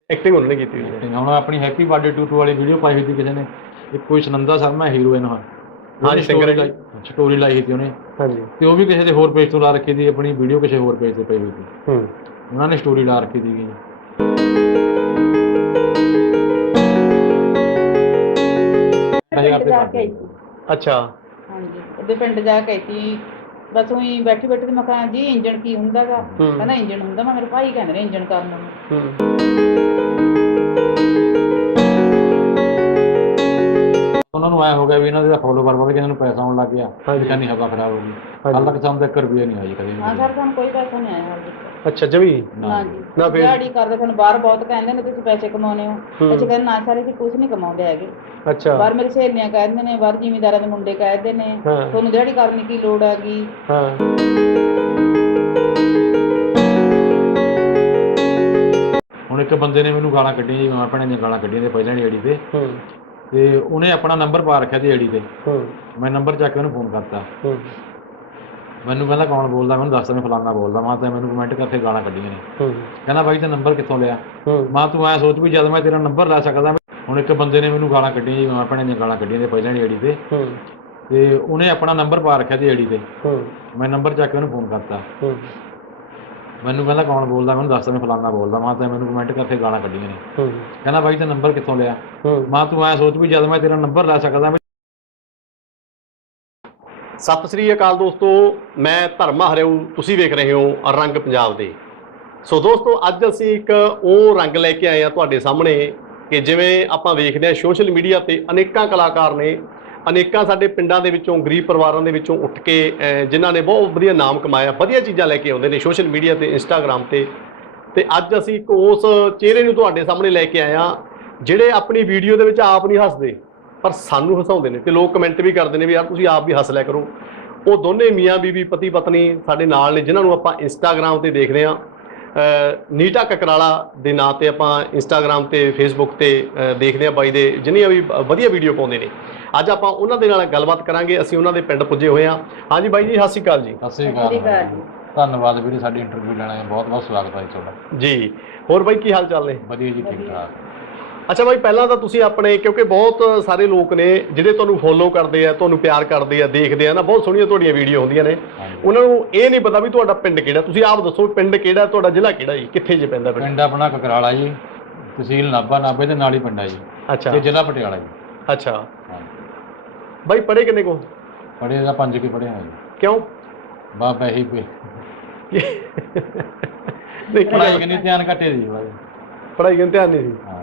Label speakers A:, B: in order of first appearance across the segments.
A: Acting ਉਹਨਾਂ ਨੇ ਕੀਤੀ ਹੋਈ ਹੈ।
B: ਐਕਟਿੰਗ ਹੁਣ ਆਪਣੀ ਹੈਪੀ ਬਰਥਡੇ ਟੂ ਟੂ ਵਾਲੀ ਵੀਡੀਓ ਪਾਈ ਹੋਈ ਸੀ ਕਿਸੇ ਨੇ, ਇੱਕ ਕੋਈ ਸੁਨੰਦਾ ਸ਼ਰਮਾ ਹੀਰੋਇਨ ਹਾਂ, ਉਹਨੇ
A: ਸਿੰਗਰ ਹੈ
B: ਸਟੋਰੀ ਲਾਈ ਸੀ ਉਹਨੇ,
A: ਹਾਂਜੀ।
B: ਤੇ ਉਹ ਵੀ ਕਿਸੇ ਦੇ ਹੋਰ ਪੇਜ ਤੋਂ ਲਾ ਰੱਖੀ ਸੀ, ਆਪਣੀ ਵੀਡੀਓ ਕਿਸੇ ਹੋਰ ਪੇਜ ਤੇ ਪਈ ਹੋਈ ਸੀ, ਉਹਨਾਂ ਨੇ ਸਟੋਰੀ ਲਾ ਰੱਖੀ ਸੀਗੀ।
A: ਅੱਛਾ
C: ਹਾਂਜੀ, ਉਹਦੇ ਪਿੰਡ ਜਾ ਕੇ ਆਈ ਸੀ, ਬਸ ਉਹੀ ਬੈਠੀ ਬੈਠੀ ਤੇ ਮੈਂ ਕਿਹਾ ਜੀ ਇੰਜਣ ਕੀ ਹੁੰਦਾ ਗਾ, ਕਹਿੰਦਾ ਇੰਜਣ ਹੁੰਦਾ, ਮੈਂ ਮੇਰੇ ਭਾਈ ਕਹਿੰਦੇ ਨੇ ਇੰਜਣ ਕਰਨ ਨੂੰ।
B: ਉਹਨਾਂ ਨੂੰ ਐ ਹੋ ਗਿਆ ਵੀ ਇਹਨਾਂ ਦੇ ਫੋਲੋਵਰ ਵਧ ਗਏ, ਇਹਨਾਂ ਨੂੰ ਪੈਸਾ ਆਉਣ ਲੱਗ ਗਿਆ, ਨਿਸ਼ਾਨੀ ਹਵਾ ਖਰਾਬ ਹੋ ਗਈ, ਹਾਲ ਤੱਕ ਸਾਨੂੰ ਤਾਂ 1 ਰੁਪਈਆ ਨਹੀਂ ਆਈ ਕਦੇ।
C: ਹਾਂ ਸਰ, ਸਾਨੂੰ ਕੋਈ ਪੈਸਾ ਨਹੀਂ ਆਇਆ ਹਾਲ ਤੱਕ।
A: ਅੱਛਾ ਜਮੀ
C: ਨਾ ਜੀ, ਦਿਹਾੜੀ ਕਰਦੇ ਸਾਨੂੰ ਬਾਹਰ ਬਹੁਤ ਕਹਿੰਦੇ ਨੇ ਤੁਸੀਂ ਪੈਸੇ ਕਮਾਉਣੇ ਹੋ, ਅਸੀਂ ਕਹਿੰਦੇ ਨਾ ਸਾਰੇ ਅਸੀਂ ਕੁਝ ਨਹੀਂ ਕਮਾਉਂਦੇ ਹੈਗੇ।
A: ਅੱਛਾ,
C: ਬਾਹਰ ਮੇਰੀ ਸਹੇਲੀਆਂ ਕਹਿ ਦਿੰਦੇ ਨੇ, ਬਾਹਰ ਜ਼ਿਮੀਂਦਾਰਾਂ ਦੇ ਮੁੰਡੇ ਕਹਿ ਦਿੰਦੇ ਨੇ ਤੁਹਾਨੂੰ ਦਿਹਾੜੀ ਕਰਨ ਦੀ ਕੀ ਲੋੜ ਹੈਗੀ।
B: ਹੁਣ ਇੱਕ ਬੰਦੇ ਨੇ ਮੈਨੂੰ ਗਾਲਾਂ ਕੱਢੀਆਂ ਜੀ, ਮਾਂ ਭੈਣਾਂ ਦੀਆਂ ਗਾਲਾਂ ਕੱਢੀਆਂ ਤੇ ਪਹਿਲਾਂ ਵਾਲੀ ਆਈਡੀ ਤੇ ਉਹਨੇ ਆਪਣਾ ਨੰਬਰ ਪਾ ਰੱਖਿਆ ਸੀ ਆਈਡੀ ਤੇ, ਮੈਂ ਨੰਬਰ ਚੱਕ ਕੇ ਉਹਨੂੰ ਫੋਨ ਕਰਤਾ, ਮੈਨੂੰ ਕਹਿੰਦਾ ਕੌਣ ਬੋਲਦਾ, ਮੈਨੂੰ ਦੱਸ, ਮੈਂ ਫਲਾਨਾ ਬੋਲਦਾ, ਮੈਂ ਤਾਂ ਮੈਨੂੰ ਕਮੈਂਟ ਕਰਕੇ ਗਾਲਾਂ ਕੱਢੀਆਂ ਨੇ, ਕਹਿੰਦਾ ਬਾਈ ਤੇ ਨੰਬਰ ਕਿੱਥੋਂ ਲਿਆ, ਮੈਂ ਤੂੰ ਐਂ ਸੋਚ ਵੀ ਜਦ ਮੈਂ ਤੇਰਾ ਨੰਬਰ ਲੈ ਸਕਦਾ। ਹੁਣ ਇੱਕ ਬੰਦੇ ਨੇ ਮੈਨੂੰ ਗਾਲਾਂ ਕੱਢੀਆਂ ਜੀ, ਮਾਂ ਭੈਣਾਂ ਦੀਆਂ ਗਾਲਾਂ ਕੱਢੀਆਂ ਤੇ ਪਹਿਲਾਂ ਵਾਲੀ ਆਈਡੀ ਤੇ ਉਹਨੇ ਆਪਣਾ ਨੰਬਰ ਪਾ ਰੱਖਿਆ ਸੀ ਆਈਡੀ ਤੇ, ਮੈਂ ਨੰਬਰ ਚੱਕ ਕੇ ਉਹਨੂੰ ਫੋਨ ਕਰਤਾ, ਮੈਨੂੰ ਕਹਿੰਦਾ ਕੌਣ ਬੋਲਦਾ, ਮੈਨੂੰ ਦੱਸ, ਮੈਂ ਫਲਾਨਾ ਬੋਲਦਾ, ਮੈਂ ਤਾਂ ਮੈਨੂੰ ਕਮੈਂਟ ਕਰਕੇ ਗਾਲਾਂ ਕੱਢੀਆਂ ਨੇ, ਕਹਿੰਦਾ ਬਾਈ ਤੇ ਨੰਬਰ ਕਿੱਥੋਂ ਲਿਆ, ਮੈਂ ਤੂੰ ਐਂ ਸੋਚ ਵੀ ਜਦ ਮੈਂ ਤੇਰਾ ਨੰਬਰ ਲੈ ਸਕਦਾ।
A: ਸਤਿ ਸ੍ਰੀ ਅਕਾਲ ਦੋਸਤੋ, ਮੈਂ ਧਰਮਾ ਹਰਿਆਊ, ਤੁਸੀਂ ਵੇਖ ਰਹੇ ਹੋ ਰੰਗ ਪੰਜਾਬ ਦੇ। ਸੋ ਦੋਸਤੋ, ਅੱਜ ਅਸੀਂ ਇੱਕ ਉਹ ਰੰਗ ਲੈ ਕੇ ਆਏ ਹਾਂ ਤੁਹਾਡੇ ਸਾਹਮਣੇ ਕਿ ਜਿਵੇਂ ਆਪਾਂ ਵੇਖਦੇ ਹਾਂ ਸੋਸ਼ਲ ਮੀਡੀਆ ਤੇ ਅਨੇਕਾਂ ਕਲਾਕਾਰ ਨੇ, ਅਨੇਕਾਂ ਸਾਡੇ ਪਿੰਡਾਂ ਦੇ ਵਿੱਚੋਂ ਗਰੀਬ ਪਰਿਵਾਰਾਂ ਦੇ ਵਿੱਚੋਂ ਉੱਠ ਕੇ ਜਿਨ੍ਹਾਂ ਨੇ ਬਹੁਤ ਵਧੀਆ ਨਾਮ ਕਮਾਇਆ, ਵਧੀਆ ਚੀਜ਼ਾਂ ਲੈ ਕੇ ਆਉਂਦੇ ਨੇ ਸੋਸ਼ਲ ਮੀਡੀਆ ਤੇ, ਇੰਸਟਾਗ੍ਰਾਮ ਤੇ ਅੱਜ ਅਸੀਂ ਇੱਕ ਉਸ ਚਿਹਰੇ ਨੂੰ ਤੁਹਾਡੇ ਸਾਹਮਣੇ ਲੈ ਕੇ ਆਏ ਹਾਂ ਜਿਹੜੇ ਆਪਣੀ ਵੀਡੀਓ ਦੇ ਵਿੱਚ ਆਪ ਨਹੀਂ ਹੱਸਦੇ ਪਰ ਸਾਨੂੰ ਹਸਾਉਂਦੇ ਨੇ, ਤੇ ਲੋਕ ਕਮੈਂਟ ਵੀ ਕਰਦੇ ਨੇ ਵੀ ਯਾਰ ਤੁਸੀਂ ਆਪ ਵੀ ਹੱਸ ਲਿਆ ਕਰੋ। ਉਹ ਦੋਨੇ ਮੀਆਂ ਬੀਬੀ ਪਤੀ ਪਤਨੀ ਸਾਡੇ ਨਾਲ ਨੇ, ਜਿਨ੍ਹਾਂ ਨੂੰ ਆਪਾਂ ਇੰਸਟਾਗ੍ਰਾਮ ਤੇ ਦੇਖਦੇ ਹਾਂ, ਨੀਟਾ ਕਕਰਾਲਾ ਦੇ ਨਾਂ ਤੇ ਆਪਾਂ ਇੰਸਟਾਗ੍ਰਾਮ ਤੇ ਫੇਸਬੁੱਕ ਤੇ ਦੇਖਦੇ ਹਾਂ ਬਾਈ ਦੇ ਜਿੰਨੀਆਂ ਵੀ ਵਧੀਆ ਵੀਡੀਓ ਪਾਉਂਦੇ ਨੇ। ਅੱਜ ਆਪਾਂ ਉਹਨਾਂ ਦੇ ਨਾਲ ਗੱਲਬਾਤ ਕਰਾਂਗੇ, ਅਸੀਂ ਉਹਨਾਂ ਦੇ ਪਿੰਡ ਪੁੱਜੇ ਹੋਏ ਹਾਂ। ਹਾਂਜੀ ਬਾਈ ਜੀ, ਸਤਿ ਸ਼੍ਰੀ ਅਕਾਲ ਜੀ।
B: ਸਤਿ ਸ਼੍ਰੀ ਅਕਾਲ ਜੀ, ਧੰਨਵਾਦ ਵੀਰੇ ਸਾਡੀ ਇੰਟਰਵਿਊ ਲੈਣ ਲਈ, ਬਹੁਤ ਬਹੁਤ ਸਵਾਗਤ ਹੈ ਤੁਹਾਡਾ
A: ਜੀ। ਹੋਰ ਬਾਈ ਕੀ ਹਾਲ ਚਾਲ ਨੇ?
B: ਵਧੀਆ ਜੀ, ਠੀਕ ਠਾਕ।
A: ਅੱਛਾ ਬਾਈ, ਪਹਿਲਾਂ ਤਾਂ ਤੁਸੀਂ ਆਪਣੇ, ਕਿਉਂਕਿ ਬਹੁਤ ਸਾਰੇ ਲੋਕ ਨੇ ਜਿਹੜੇ ਤੁਹਾਨੂੰ ਫੋਲੋ ਕਰਦੇ ਆ, ਤੁਹਾਨੂੰ ਪਿਆਰ ਕਰਦੇ ਆ, ਦੇਖਦੇ ਆ ਨਾ, ਬਹੁਤ ਸੋਹਣੀਆਂ ਤੁਹਾਡੀਆਂ ਵੀਡੀਓ ਹੁੰਦੀਆਂ ਨੇ, ਉਹਨਾਂ ਨੂੰ ਇਹ ਨਹੀਂ ਪਤਾ ਵੀ ਤੁਹਾਡਾ ਪਿੰਡ ਕਿਹੜਾ। ਤੁਸੀਂ ਆਪ ਦੱਸੋ ਪਿੰਡ ਕਿਹੜਾ, ਤੁਹਾਡਾ ਜ਼ਿਲ੍ਹਾ ਕਿਹੜਾ ਜੀ, ਕਿੱਥੇ ਜੇ ਪੈਂਦਾ
B: ਪਿੰਡ? ਆਪਣਾ ਕਕਰਾਲਾ ਜੀ, ਤਹਿਸੀਲ ਨਾਭਾ, ਨਾਭੇ ਦੇ ਨਾਲ ਹੀ ਪਿੰਡ ਹੈ ਜੀ।
A: ਅੱਛਾ,
B: ਤੇ ਜ਼ਿਲ੍ਹਾ ਪਟਿਆਲਾ ਜੀ।
A: ਅੱਛਾ ਬਾਈ, ਪੜ੍ਹੇ ਕਿੰਨੇ ਕੋ?
B: ਪੜ੍ਹੇ ਦਾ 5 ਕੀ ਪੜ੍ਹੇ ਹਾਂ ਜੀ।
A: ਕਿਉਂ?
B: ਬਾਬਾ ਇਹੀ ਪੜ੍ਹਾਈ ਕਿੰਨੀ ਧਿਆਨ ਘੱਟੇ ਦੀ ਬਾਈ,
A: ਪੜ੍ਹਾਈ ਕਿੰਨੀ ਧਿਆਨ ਨਹੀਂ ਸੀ।
B: ਹਾਂ,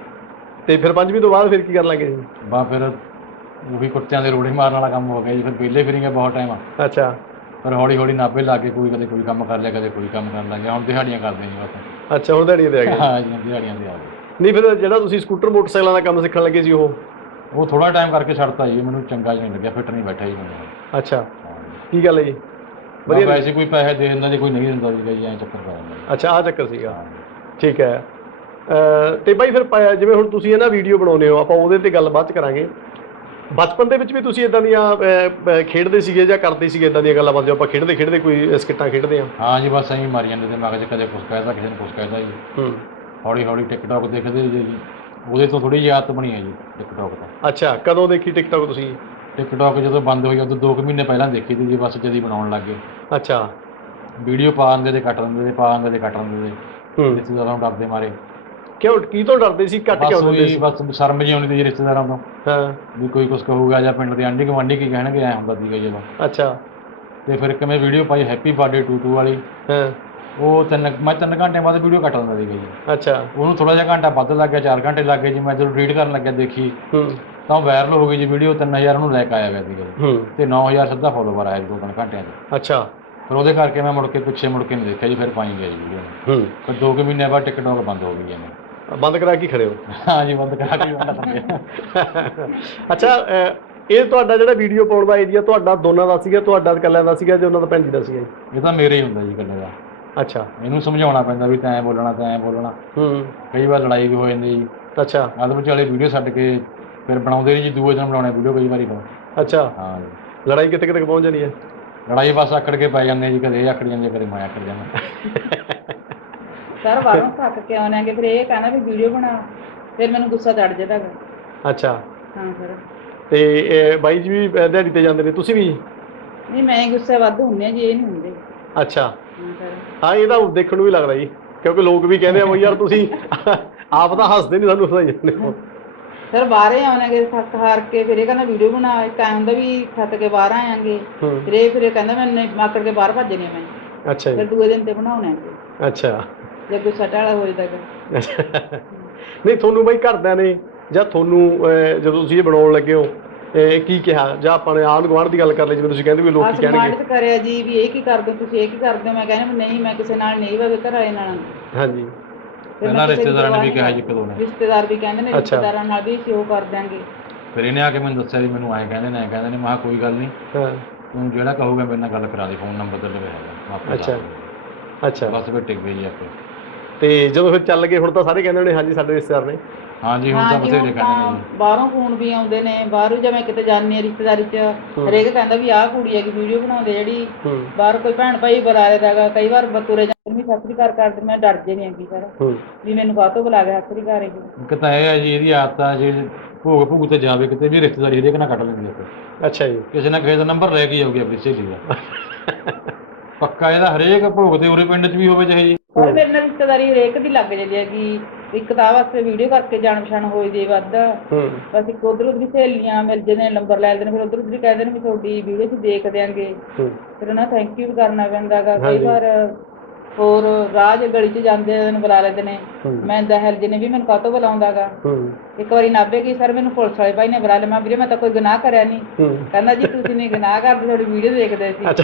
A: ਤੇ ਫਿਰ 5ਵੀਂ ਤੋਂ ਬਾਅਦ ਫਿਰ ਕੀ ਕਰਨ ਲੱਗੇ ਜੀ?
B: ਬਾ ਫਿਰ ਉਹੀ ਕੁੱਤਿਆਂ ਦੇ ਰੋੜੇ ਮਾਰਨ ਵਾਲਾ ਕੰਮ ਹੋ ਗਿਆ ਜੀ, ਫਿਰ ਵਿਹਲੇ ਫਿਰੀਂਗੇ ਬਹੁਤ ਟਾਈਮ।
A: ਅੱਛਾ,
B: ਫਿਰ ਹੌਲੀ ਹੌਲੀ ਨਾਭੇ ਲਾ ਕੇ ਕੋਈ ਕਦੇ ਕੋਈ ਕੰਮ ਕਰ ਲਿਆ, ਕਦੇ ਕੋਈ ਕੰਮ ਕਰਨ ਲੱਗ ਗਿਆ, ਹੁਣ ਦਿਹਾੜੀਆਂ ਕਰਦੇ ਜੀ ਬਸ।
A: ਅੱਛਾ, ਹੁਣ ਦਿਹਾੜੀਆਂ ਤੇ ਆ ਗਏ?
B: ਹਾਂ ਜੀ, ਦਿਹਾੜੀਆਂ ਤੇ ਆ ਗਏ।
A: ਨਹੀਂ ਫਿਰ ਜਿਹੜਾ ਤੁਸੀਂ ਸਕੂਟਰ ਮੋਟਰਸਾਈਕਲਾਂ ਦਾ ਕੰਮ ਸਿੱਖਣ ਲੱਗੇ ਸੀ
B: ਉਹ ਥੋੜਾ ਟਾਈਮ ਕਰਕੇ ਛੱਡਤਾ ਜੀ, ਮੈਨੂੰ ਚੰਗਾ ਜਿਹਾ ਨਹੀਂ ਲੱਗਿਆ, ਫਿੱਟ ਨਹੀਂ ਬੈਠਾ ਜੀ ਮੈਨੂੰ।
A: ਅੱਛਾ, ਕੀ ਗੱਲ ਹੈ ਜੀ?
B: ਵਧੀਆ ਵੈਸੇ ਕੋਈ ਪੈਸੇ ਦੇ ਦਿੰਦਾ ਜੀ, ਕੋਈ ਨਹੀਂ ਦਿੰਦਾ ਸੀਗਾ ਜੀ, ਐਂ ਚੱਕਰ ਪੈ ਜਾਂਦਾ।
A: ਅੱਛਾ, ਆਹ ਚੱਕਰ ਸੀਗਾ, ਠੀਕ ਹੈ। ਤੇ ਬਾਈ ਫਿਰ ਜਿਵੇਂ ਹੁਣ ਤੁਸੀਂ ਇਹ ਨਾ ਵੀਡੀਓ ਬਣਾਉਂਦੇ ਹੋ, ਆਪਾਂ ਉਹਦੇ ਤੇ ਗੱਲ ਬਾਅਦ ਚ ਕਰਾਂਗੇ। ਬਚਪਨ ਦੇ ਵਿੱਚ ਵੀ ਤੁਸੀਂ ਇਦਾਂ ਦੀਆਂ ਖੇਡਦੇ ਸੀਗੇ ਜਾਂ ਕਰਦੇ ਸੀਗੇ ਇਦਾਂ ਦੀਆਂ ਗੱਲਾਂ ਬਾਤਾਂ, ਆਪਾਂ ਖੇਡਦੇ ਕੋਈ ਸਕਿੱਟਾਂ ਖੇਡਦੇ ਹਾਂ?
B: ਹਾਂ ਜੀ, ਬਸ ਐਂ ਮਾਰੀ ਜਾਂਦੇ ਦਿਮਾਗ 'ਚ, ਕਦੇ ਕੁਛ ਕਹਿਦਾ, ਕਿਸੇ ਨੂੰ ਕੁਛ ਕਹਿਦਾ ਜੀ। ਹੌਲੀ ਹੌਲੀ ਟਿਕਟੋਕ ਦੇਖਦੇ ਜੀ, ਉਹਦੇ ਤੋਂ ਥੋੜ੍ਹੀ ਜਿਹੀ ਆਦਤ ਬਣੀ ਹੈ ਜੀ ਟਿਕਟੋਕ ਤੋਂ।
A: ਅੱਛਾ, ਕਦੋਂ ਦੇਖੀ ਟਿਕਟੋਕ ਤੁਸੀਂ?
B: ਟਿਕਟੋਕ ਜਦੋਂ ਬੰਦ ਹੋਈ ਉਦੋਂ 2 ਮਹੀਨੇ ਪਹਿਲਾਂ ਦੇਖੀ ਸੀ ਜੀ, ਬਸ ਜਦ ਹੀ ਬਣਾਉਣ ਲੱਗ ਗਏ।
A: ਅੱਛਾ,
B: ਵੀਡੀਓ ਪਾ ਦਿੰਦੇ ਤੇ ਕੱਟ ਦਿੰਦੇ ਤੇ, ਪਾ ਦਿੰਦੇ ਤੇ ਕੱਟ ਦਿੰਦੇ ਤੇ, ਰਿਸ਼ਤੇਦਾਰਾਂ ਨੂੰ ਡਰਦੇ ਮਾਰੇ।
A: ਕਿਉਂ, ਕੀ ਤੋਂ ਡਰਦੇ ਸੀ? ਕੱਟ ਕਿਉਂ ਦਿੰਦੇ ਸੀ?
B: ਬਸ ਸ਼ਰਮ ਜਿਹੀ ਆਉਂਦੀ ਸੀ ਰਿਸ਼ਤੇਦਾਰਾਂ ਤੋਂ,
A: ਹਾਂ, ਵੀ
B: ਕੋਈ ਕੁਛ ਕਹੂਗਾ, ਜਾਂ ਪਿੰਡ ਦੇ ਆਂਢੀ ਗੁਆਂਢੀ ਕੀ ਕਹਿਣਗੇ, ਐਂ ਹੁੰਦਾ ਸੀਗਾ ਜਦੋਂ।
A: ਅੱਛਾ,
B: ਤੇ ਫਿਰ ਇੱਕ ਮੈਂ ਵੀਡੀਓ ਪਾਈ ਹੈਪੀ ਬਰਥਡੇ ਟੂ ਟੂ ਵਾਲੀ,
A: ਹਾਂ,
B: ਉਹ ਮੈਂ 3 ਘੰਟੇ ਬਾਅਦ ਵੀਡੀਓ ਕੱਟ ਦਿੰਦਾ ਸੀਗਾ ਜੀ।
A: ਅੱਛਾ,
B: ਉਹਨੂੰ ਥੋੜ੍ਹਾ ਜਿਹਾ ਘੰਟਾ ਵੱਧ ਲੱਗ ਗਿਆ, 4 ਘੰਟੇ ਲੱਗ ਗਏ ਜੀ। ਮੈਂ ਜਦੋਂ ਐਡਿਟ ਕਰਨ ਲੱਗਿਆ ਦੇਖੀ ਤਾਂ ਉਹ ਵਾਇਰਲ ਹੋ ਗਈ ਜੀ ਵੀਡੀਓ, 3000 ਉਹਨੂੰ ਲਾਈਕ ਆਇਆ ਹੋਇਆ ਸੀਗਾ ਜੀ, ਤੇ 9000 ਸਿੱਧਾ ਫੋਲੋਵਰ ਆਇਆ 2-3 ਘੰਟਿਆਂ 'ਚ।
A: ਅੱਛਾ,
B: ਫਿਰ ਉਹਦੇ ਕਰਕੇ ਮੈਂ ਮੁੜ ਕੇ ਪਿੱਛੇ ਮੁੜ ਕੇ ਨਹੀਂ ਦੇਖਿਆ ਜੀ, ਫਿਰ ਪਾਈ ਗਿਆ ਜੀ ਵੀਡੀਓ। ਫਿਰ 2 ਮਹੀਨੇ ਬਾਅਦ ਟਿਕਟੋਕ ਬੰਦ ਹੋ ਗਈ ਜੀ।
A: ਬੰਦ ਕਰਾ ਕੇ ਖੜੇ ਹੋ? ਹਾਂ
B: ਜੀ, ਬੰਦ ਕਰਾ ਕੇ ਬੰਦ ਕਰ ਗਿਆ।
A: ਅੱਛਾ, ਇਹ ਤੁਹਾਡਾ ਜਿਹੜਾ ਵੀਡੀਓ ਪਾਉਣ ਦਾ ਏਰੀਆ ਤੁਹਾਡਾ ਦੋਨਾਂ ਦਾ ਸੀਗਾ, ਤੁਹਾਡਾ ਇਕੱਲਿਆਂ ਦਾ ਸੀਗਾ, ਜਾਂ ਉਹਨਾਂ ਦਾ ਭੈਣ ਜੀ ਦਾ ਸੀਗਾ?
B: ਇਹ ਤਾਂ ਮੇਰੇ ਹੀ ਹੁੰਦਾ ਜੀ ਇਕੱਲੇ ਦਾ।
A: ਅੱਛਾ,
B: ਇਹਨੂੰ ਸਮਝਾਉਣਾ ਪੈਂਦਾ ਵੀ ਤੈਂ ਬੋਲਣਾ, ਤੈਂ ਬੋਲਣਾ। ਕਈ ਵਾਰ ਲੜਾਈ ਵੀ ਹੋ ਜਾਂਦੀ ਜੀ।
A: ਅੱਛਾ,
B: ਅੱਧ ਵਿਚਾਲੇ ਵੀਡੀਓ ਛੱਡ ਕੇ ਫਿਰ ਬਣਾਉਂਦੇ ਨਹੀਂ ਜੀ, ਦੂਏ ਦਿਨ ਬਣਾਉਣੇ ਵੀਡੀਓ ਕਈ ਵਾਰੀ ਫਿਰ।
A: ਅੱਛਾ,
B: ਹਾਂ ਜੀ।
A: ਲੜਾਈ ਕਿੱਥੇ ਕਿੱਥੇ ਪਹੁੰਚ ਜਾਂਦੀ ਹੈ?
B: ਲੜਾਈ ਬਸ ਆਕੜ ਕੇ ਪੈ ਜਾਂਦੇ ਜੀ, ਕਦੇ ਇਹ ਆਕੜ ਜਾਂਦੇ, ਕਦੇ ਮੈਂ ਆਕੜ ਜਾਂਦਾ।
C: ਸਰ ਬਾਹਰੋਂ ਥੱਕ ਕੇ ਆਉਣੇ ਆਂਗੇ, ਫਿਰ ਇਹ ਕਹਿਣਾ ਵੀ ਵੀਡੀਓ ਬਣਾ, ਫਿਰ ਮੈਨੂੰ ਗੁੱਸਾ ਚੜ ਜਾਂਦਾ ਗਾ।
A: ਅੱਛਾ,
C: ਹਾਂ ਸਰ।
A: ਤੇ ਇਹ ਬਾਈ ਜੀ ਵੀ ਦਿਹਾੜੀ ਤੇ ਜਾਂਦੇ ਨੇ, ਤੁਸੀਂ ਵੀ?
C: ਨਹੀਂ ਮੈਂ ਗੁੱਸੇ ਵੱਧ ਹੁੰਦੇ ਆ ਜੀ, ਇਹ ਨਹੀਂ ਹੁੰਦੇ।
A: ਅੱਛਾ,
C: ਹਾਂ ਸਰ।
A: ਹਾਂ ਇਹ ਤਾਂ ਦੇਖਣ ਨੂੰ ਵੀ ਲੱਗਦਾ ਜੀ, ਕਿਉਂਕਿ ਲੋਕ ਵੀ ਕਹਿੰਦੇ ਆ ਬਈ ਯਾਰ ਤੁਸੀਂ ਆਪ ਤਾਂ ਹੱਸਦੇ ਨਹੀਂ, ਸਾਨੂੰ ਹਸਾਈ ਜਾਂਦੇ ਹੋ।
C: ਸਰ ਬਾਹਰੇ ਆਉਣਾਂਗੇ ਥੱਕ ਹਾਰ ਕੇ, ਫਿਰ ਇਹ ਕਹਿੰਦਾ ਵੀਡੀਓ ਬਣਾ, ਇੱਕ ਟਾਈਮ ਦਾ ਵੀ ਥੱਕ ਕੇ ਬਾਹਰ ਆਵਾਂਗੇ, ਫਿਰ ਇਹ ਕਹਿੰਦਾ ਮੈਂ ਮਾਕੜ ਕੇ ਬਾਹਰ ਭੱਜਣੀ ਆ ਮੈਂ।
A: ਅੱਛਾ
C: ਫਿਰ
A: ਜੀ।
C: ਦੂਏ ਦਿਨ ਤੇ ਬਣਾਉਣੇ ਆਂਗੇ
A: ਅੱਛਾ,
C: ਜੇ ਗੁੱਸਾ ਢਾਲਾ ਹੋ ਜਾਂਦਾ।
A: ਨਹੀਂ ਤੁਹਾਨੂੰ ਬਈ ਘਰਦਿਆਂ ਨੇ ਜਾਂ ਤੁਹਾਨੂੰ ਜਦੋਂ ਤੁਸੀਂ ਇਹ ਬਣਾਉਣ ਲੱਗੇ ਹੋ ਕੀ ਕਿਹਾ, ਜਾਂ ਆਪਾਂ ਨੇ ਆਂਢ ਗੁਆਂਢ ਦੀ ਗੱਲ ਕਰ ਲਈ, ਜਿਵੇਂ ਤੁਸੀਂ ਕਹਿੰਦੇ ਵੀ ਲੋਕ ਕੀ ਕਹਿਣਗੇ?
C: ਸਮਾਰਟ ਕਰਿਆ ਜੀ ਵੀ ਇਹ ਕੀ ਕਰਦੇ ਹੋ ਤੁਸੀਂ, ਇਹ ਕੀ ਕਰਦੇ ਹੋ? ਮੈਂ ਕਹਿੰਦਾ ਨਹੀਂ ਮੈਂ ਕਿਸੇ ਨਾਲ ਨਹੀਂ, ਵਾ ਘਰ ਵਾਲੇ ਨਾਲ।
A: ਹਾਂਜੀ,
B: ਪਹਿਲਾਂ ਰਿਸ਼ਤੇਦਾਰਾਂ ਨੇ ਵੀ ਕਿਹਾ ਜੀ ਕਦੋਂ ਨੇ,
C: ਰਿਸ਼ਤੇਦਾਰ ਵੀ ਕਹਿੰਦੇ ਨੇ ਰਿਸ਼ਤੇਦਾਰਾਂ ਨਾਲ ਵੀ ਅਸੀਂ ਉਹ ਕਰ ਦਿਆਂਗੇ।
B: ਫਿਰ ਇਹਨੇ ਆ ਕੇ ਮੈਨੂੰ ਦੱਸਿਆ ਜੀ, ਮੈਨੂੰ ਆਏ ਕਹਿੰਦੇ ਨੇ ਮੈਂ ਕਿਹਾ ਕੋਈ ਗੱਲ ਨਹੀਂ,
A: ਹਾਂ,
B: ਤੂੰ ਜਿਹੜਾ ਕਹੋਗਾ ਮੇਰੇ ਨਾਲ ਗੱਲ ਕਰਾ ਦੇ, ਫੋਨ ਨੰਬਰ ਤੇ ਲਵੇ ਹੈਗਾ।
A: ਅੱਛਾ ਅੱਛਾ।
B: ਬਸ ਫਿਰ ਟਿਕ ਗਈ ਜੀ ਆਪੇ।
A: ਤੇ ਜਦੋਂ ਫਿਰ ਚੱਲ ਗਏ, ਹੁਣ ਤਾਂ ਸਾਰੇ ਕਹਿੰਦੇ ਨੇ ਹਾਂਜੀ ਸਾਡੇ ਰਿਸ਼ਤੇਦਾਰ ਨੇ।
B: ਹਾਂਜੀ ਹੁਣ ਤਾਂ ਬਥੇਰੇ ਕਹਿੰਦੇ ਨੇ ਜੀ,
C: ਬਾਹਰੋਂ ਫੋਨ ਵੀ ਆਉਂਦੇ ਨੇ, ਬਾਹਰੋਂ ਜੇ ਮੈਂ ਕਿਤੇ ਜਾਂਦੀ ਹਾਂ ਰਿਸ਼ਤੇਦਾਰੀ 'ਚ, ਹਰੇਕ ਕਹਿੰਦਾ ਵੀ ਆਹ ਕੁੜੀ ਹੈਗੀ ਵੀਡੀਓ ਬਣਾਉਂਦੇ ਜਿਹੜੀ, ਬਾਹਰ ਕੋਈ ਭੈਣ ਭਾਈ ਬੁਲਾ ਲੈਂਦਾ ਗਾ, ਕਈ ਵਾਰ ਬਤੂਰੇ ਜਾਂਦੇ ਵੀ ਸਤਿ ਸ੍ਰੀ ਅਕਾਲ ਕਰਦੇ, ਮੈਂ ਡਰ ਜੇ ਨਹੀਂ ਹੈਗੀ ਸਰ ਵੀ ਮੈਨੂੰ ਕਾਹਤੋਂ ਬੁਲਾ ਗਿਆ ਸਤਿ ਸ੍ਰੀ ਅਕਾਲ।
B: ਇੱਕ ਤਾਂ ਇਹ ਹੈ ਜੀ ਇਹਦੀ ਆਦਤ ਆ, ਜੇ ਭੋਗ ਤੇ ਜਾਵੇ ਕਿਤੇ ਵੀ ਰਿਸ਼ਤੇਦਾਰੀ ਹਰੇਕ ਨਾਲ ਕੱਢ ਲੈਂਦੇ ਆ।
A: ਅੱਛਾ ਜੀ।
B: ਕਿਸੇ ਨਾ ਕਿਸੇ ਦਾ ਨੰਬਰ ਲੈ ਕੇ ਆਉਗੀ ਆਪਣੀ ਸਹੇਲੀ ਦਾ, ਪੱਕਾ ਇਹਦਾ ਹਰੇਕ ਭੋਗ ਤੇ ਉਰੇ ਪਿੰਡ 'ਚ ਵੀ ਹੋਵੇ ਚਾਹੇ ਜੀ।
C: ਮੇਰੇ ਨਾਲ ਰਿਸ਼ਤੇਦਾਰੀ ਹਰੇਕ ਦੀ ਲੱਗ ਜਾਂਦੀ ਹੈ ਕਿ ਇੱਕ ਤਾਂ ਵਾਸਤੇ ਵੀਡੀਓ ਕਰਕੇ ਜਾਣ ਪਛਾਣ ਹੋ ਜੇ ਵੱਧ, ਬਸ ਇੱਕ ਉੱਧਰ ਉੱਧਰ ਸਹੇਲੀਆਂ ਮਿਲ ਜਾਂਦੇ, ਨੰਬਰ ਲੈ ਲੈਂਦੇ ਨੇ, ਫਿਰ ਉੱਧਰ ਉੱਧਰ ਕਹਿੰਦੇ ਨੇ ਵੀ ਤੁਹਾਡੀ ਵੀਡੀਓ 'ਚ ਦੇਖ ਦਿਆਂਗੇ, ਫਿਰ ਉਹਨਾਂ ਥੈਂਕ ਯੂ ਵੀ ਕਰਨਾ ਪੈਂਦਾ ਗਾ। ਕਈ ਵਾਰ ਹੋਰ ਰਾਹ 'ਚ ਗਲੀ 'ਚ ਜਾਂਦੇ ਨੇ ਬੁਲਾ ਲੈਂਦੇ ਨੇ, ਮੈਂ ਦਹਿਲ ਜੀ ਨੇ ਵੀ ਮੈਨੂੰ ਕਾਹਤੋਂ ਬੁਲਾਉਂਦਾ ਗਾ। ਇੱਕ ਵਾਰੀ ਨਾਭੇ ਗਈ ਸਰ, ਮੈਨੂੰ ਪੁਲਿਸ ਵਾਲੇ ਭਾਈ ਨੇ ਬੁਲਾ ਲਿਆ, ਮੈਂ ਵੀਰੇ ਮੈਂ ਤਾਂ ਕੋਈ ਗੁਨਾਹ ਕਰਿਆ ਨਹੀਂ, ਕਹਿੰਦਾ ਜੀ ਤੁਸੀਂ ਨਹੀਂ ਗੁਨਾਹ ਕਰਦੇ, ਤੁਹਾਡੀ ਵੀਡੀਓ ਦੇਖਦੇ ਸੀ।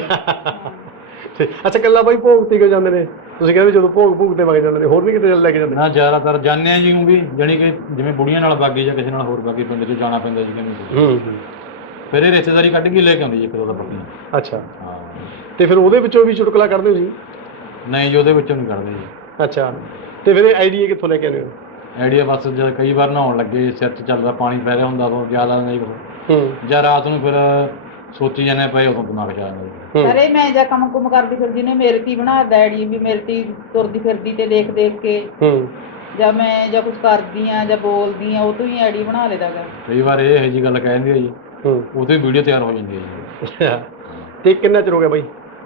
A: ਅੱਛਾ, ਇਕੱਲਾ ਬਾਈ ਭੋਗ ਤੇ ਕਿਉਂ ਜਾਂਦੇ ਨੇ? ਤੁਸੀਂ ਕਹਿੰਦੇ ਜਦੋਂ ਭੋਗ ਤੇ ਵਗ ਜਾਂਦੇ ਨੇ, ਹੋਰ ਵੀ ਕਿਤੇ ਲੈ ਕੇ ਜਾਂਦੇ?
B: ਨਾ ਜ਼ਿਆਦਾਤਰ ਜਾਂਦੇ ਆ ਜੀ, ਵੀ ਜਾਣੀ ਕਿ ਜਿਵੇਂ ਬੁੜੀਆਂ ਨਾਲ ਬਾਗੀ ਜਾਂ ਕਿਸੇ ਨਾਲ ਹੋਰ ਬਾਗੀ ਪਿੰਡ 'ਚ ਜਾਣਾ ਪੈਂਦਾ ਜੀ ਕਿਵੇਂ, ਫਿਰ ਇਹ ਰਿਸ਼ਤੇਦਾਰੀ ਕੱਢ ਕੇ ਲੈ ਕੇ ਆਉਂਦੀ ਜੀ ਇੱਕ ਦੋ ਦਾ ਪੱਕੀਆਂ।
A: ਅੱਛਾ,
B: ਹਾਂ।
A: ਤੇ ਫਿਰ ਉਹਦੇ ਵਿੱਚੋਂ ਵੀ ਚੁਟਕਲਾ ਕੱਢਦੇ ਹੋ ਜੀ?
B: ਨਹੀਂ ਜੀ, ਉਹਦੇ ਵਿੱਚੋਂ ਨਹੀਂ ਕੱਢਦੇ ਜੀ।
A: ਅੱਛਾ, ਤੇ ਫਿਰ ਇਹ ਆਈਡੀਆ ਕਿੱਥੋਂ ਲੈ ਕੇ ਆਉਂਦੇ ਹੋ?
B: ਆਈਡੀਆ ਬਸ ਜਦ ਕਈ ਵਾਰ ਨਹਾਉਣ ਲੱਗੇ, ਸਿਰ 'ਚ ਚੱਲਦਾ ਪਾਣੀ ਪੈ ਰਿਹਾ ਹੁੰਦਾ, ਉਦੋਂ ਜ਼ਿਆਦਾ ਨਹੀਂ ਜਾਂ ਰਾਤ ਨੂੰ ਫਿਰ ਸੋਚੀ ਜਾਂਦੇ ਪਏ, ਉਦੋਂ ਦਿਮਾਗ 'ਚ ਆ ਜਾਂਦਾ।
C: ਅਰੇ ਮੈਂ ਜਾਂ ਕੰਮ ਕੁਮ ਕਰਦੀ ਫਿਰਦੀ ਨੇ, ਮੇਰੇ ਕੀ ਬਣਾਦਾ ਆਈਡੀ ਵੀ ਮੇਰੇ ਤੇ ਤੁਰਦੀ ਫਿਰਦੀ ਤੇ ਦੇਖ ਦੇਖ ਕੇ, ਜਾਂ ਮੈਂ ਜਾਂ ਕੁਝ ਕਰਦੀ ਆ ਜਾਂ ਬੋਲਦੀ ਆ, ਉਹ ਤੋਂ ਹੀ ਆਈਡੀ ਬਣਾ ਲੈਦਾ ਗਾ।
B: ਕਈ ਵਾਰ ਇਹ ਇਹੋ ਜਿਹੀ ਗੱਲ ਕਹਿ ਦਿੰਦੀ ਆ ਜੀ, ਉਹ ਤੋਂ ਹੀ ਵੀਡੀਓ ਤਿਆਰ ਹੋ ਜਾਂਦੀ ਹੈ ਜੀ।
A: ਤੇ ਕਿੰਨਾ ਚਿਰ ਹੋ ਗਿਆ ਬਾਈ?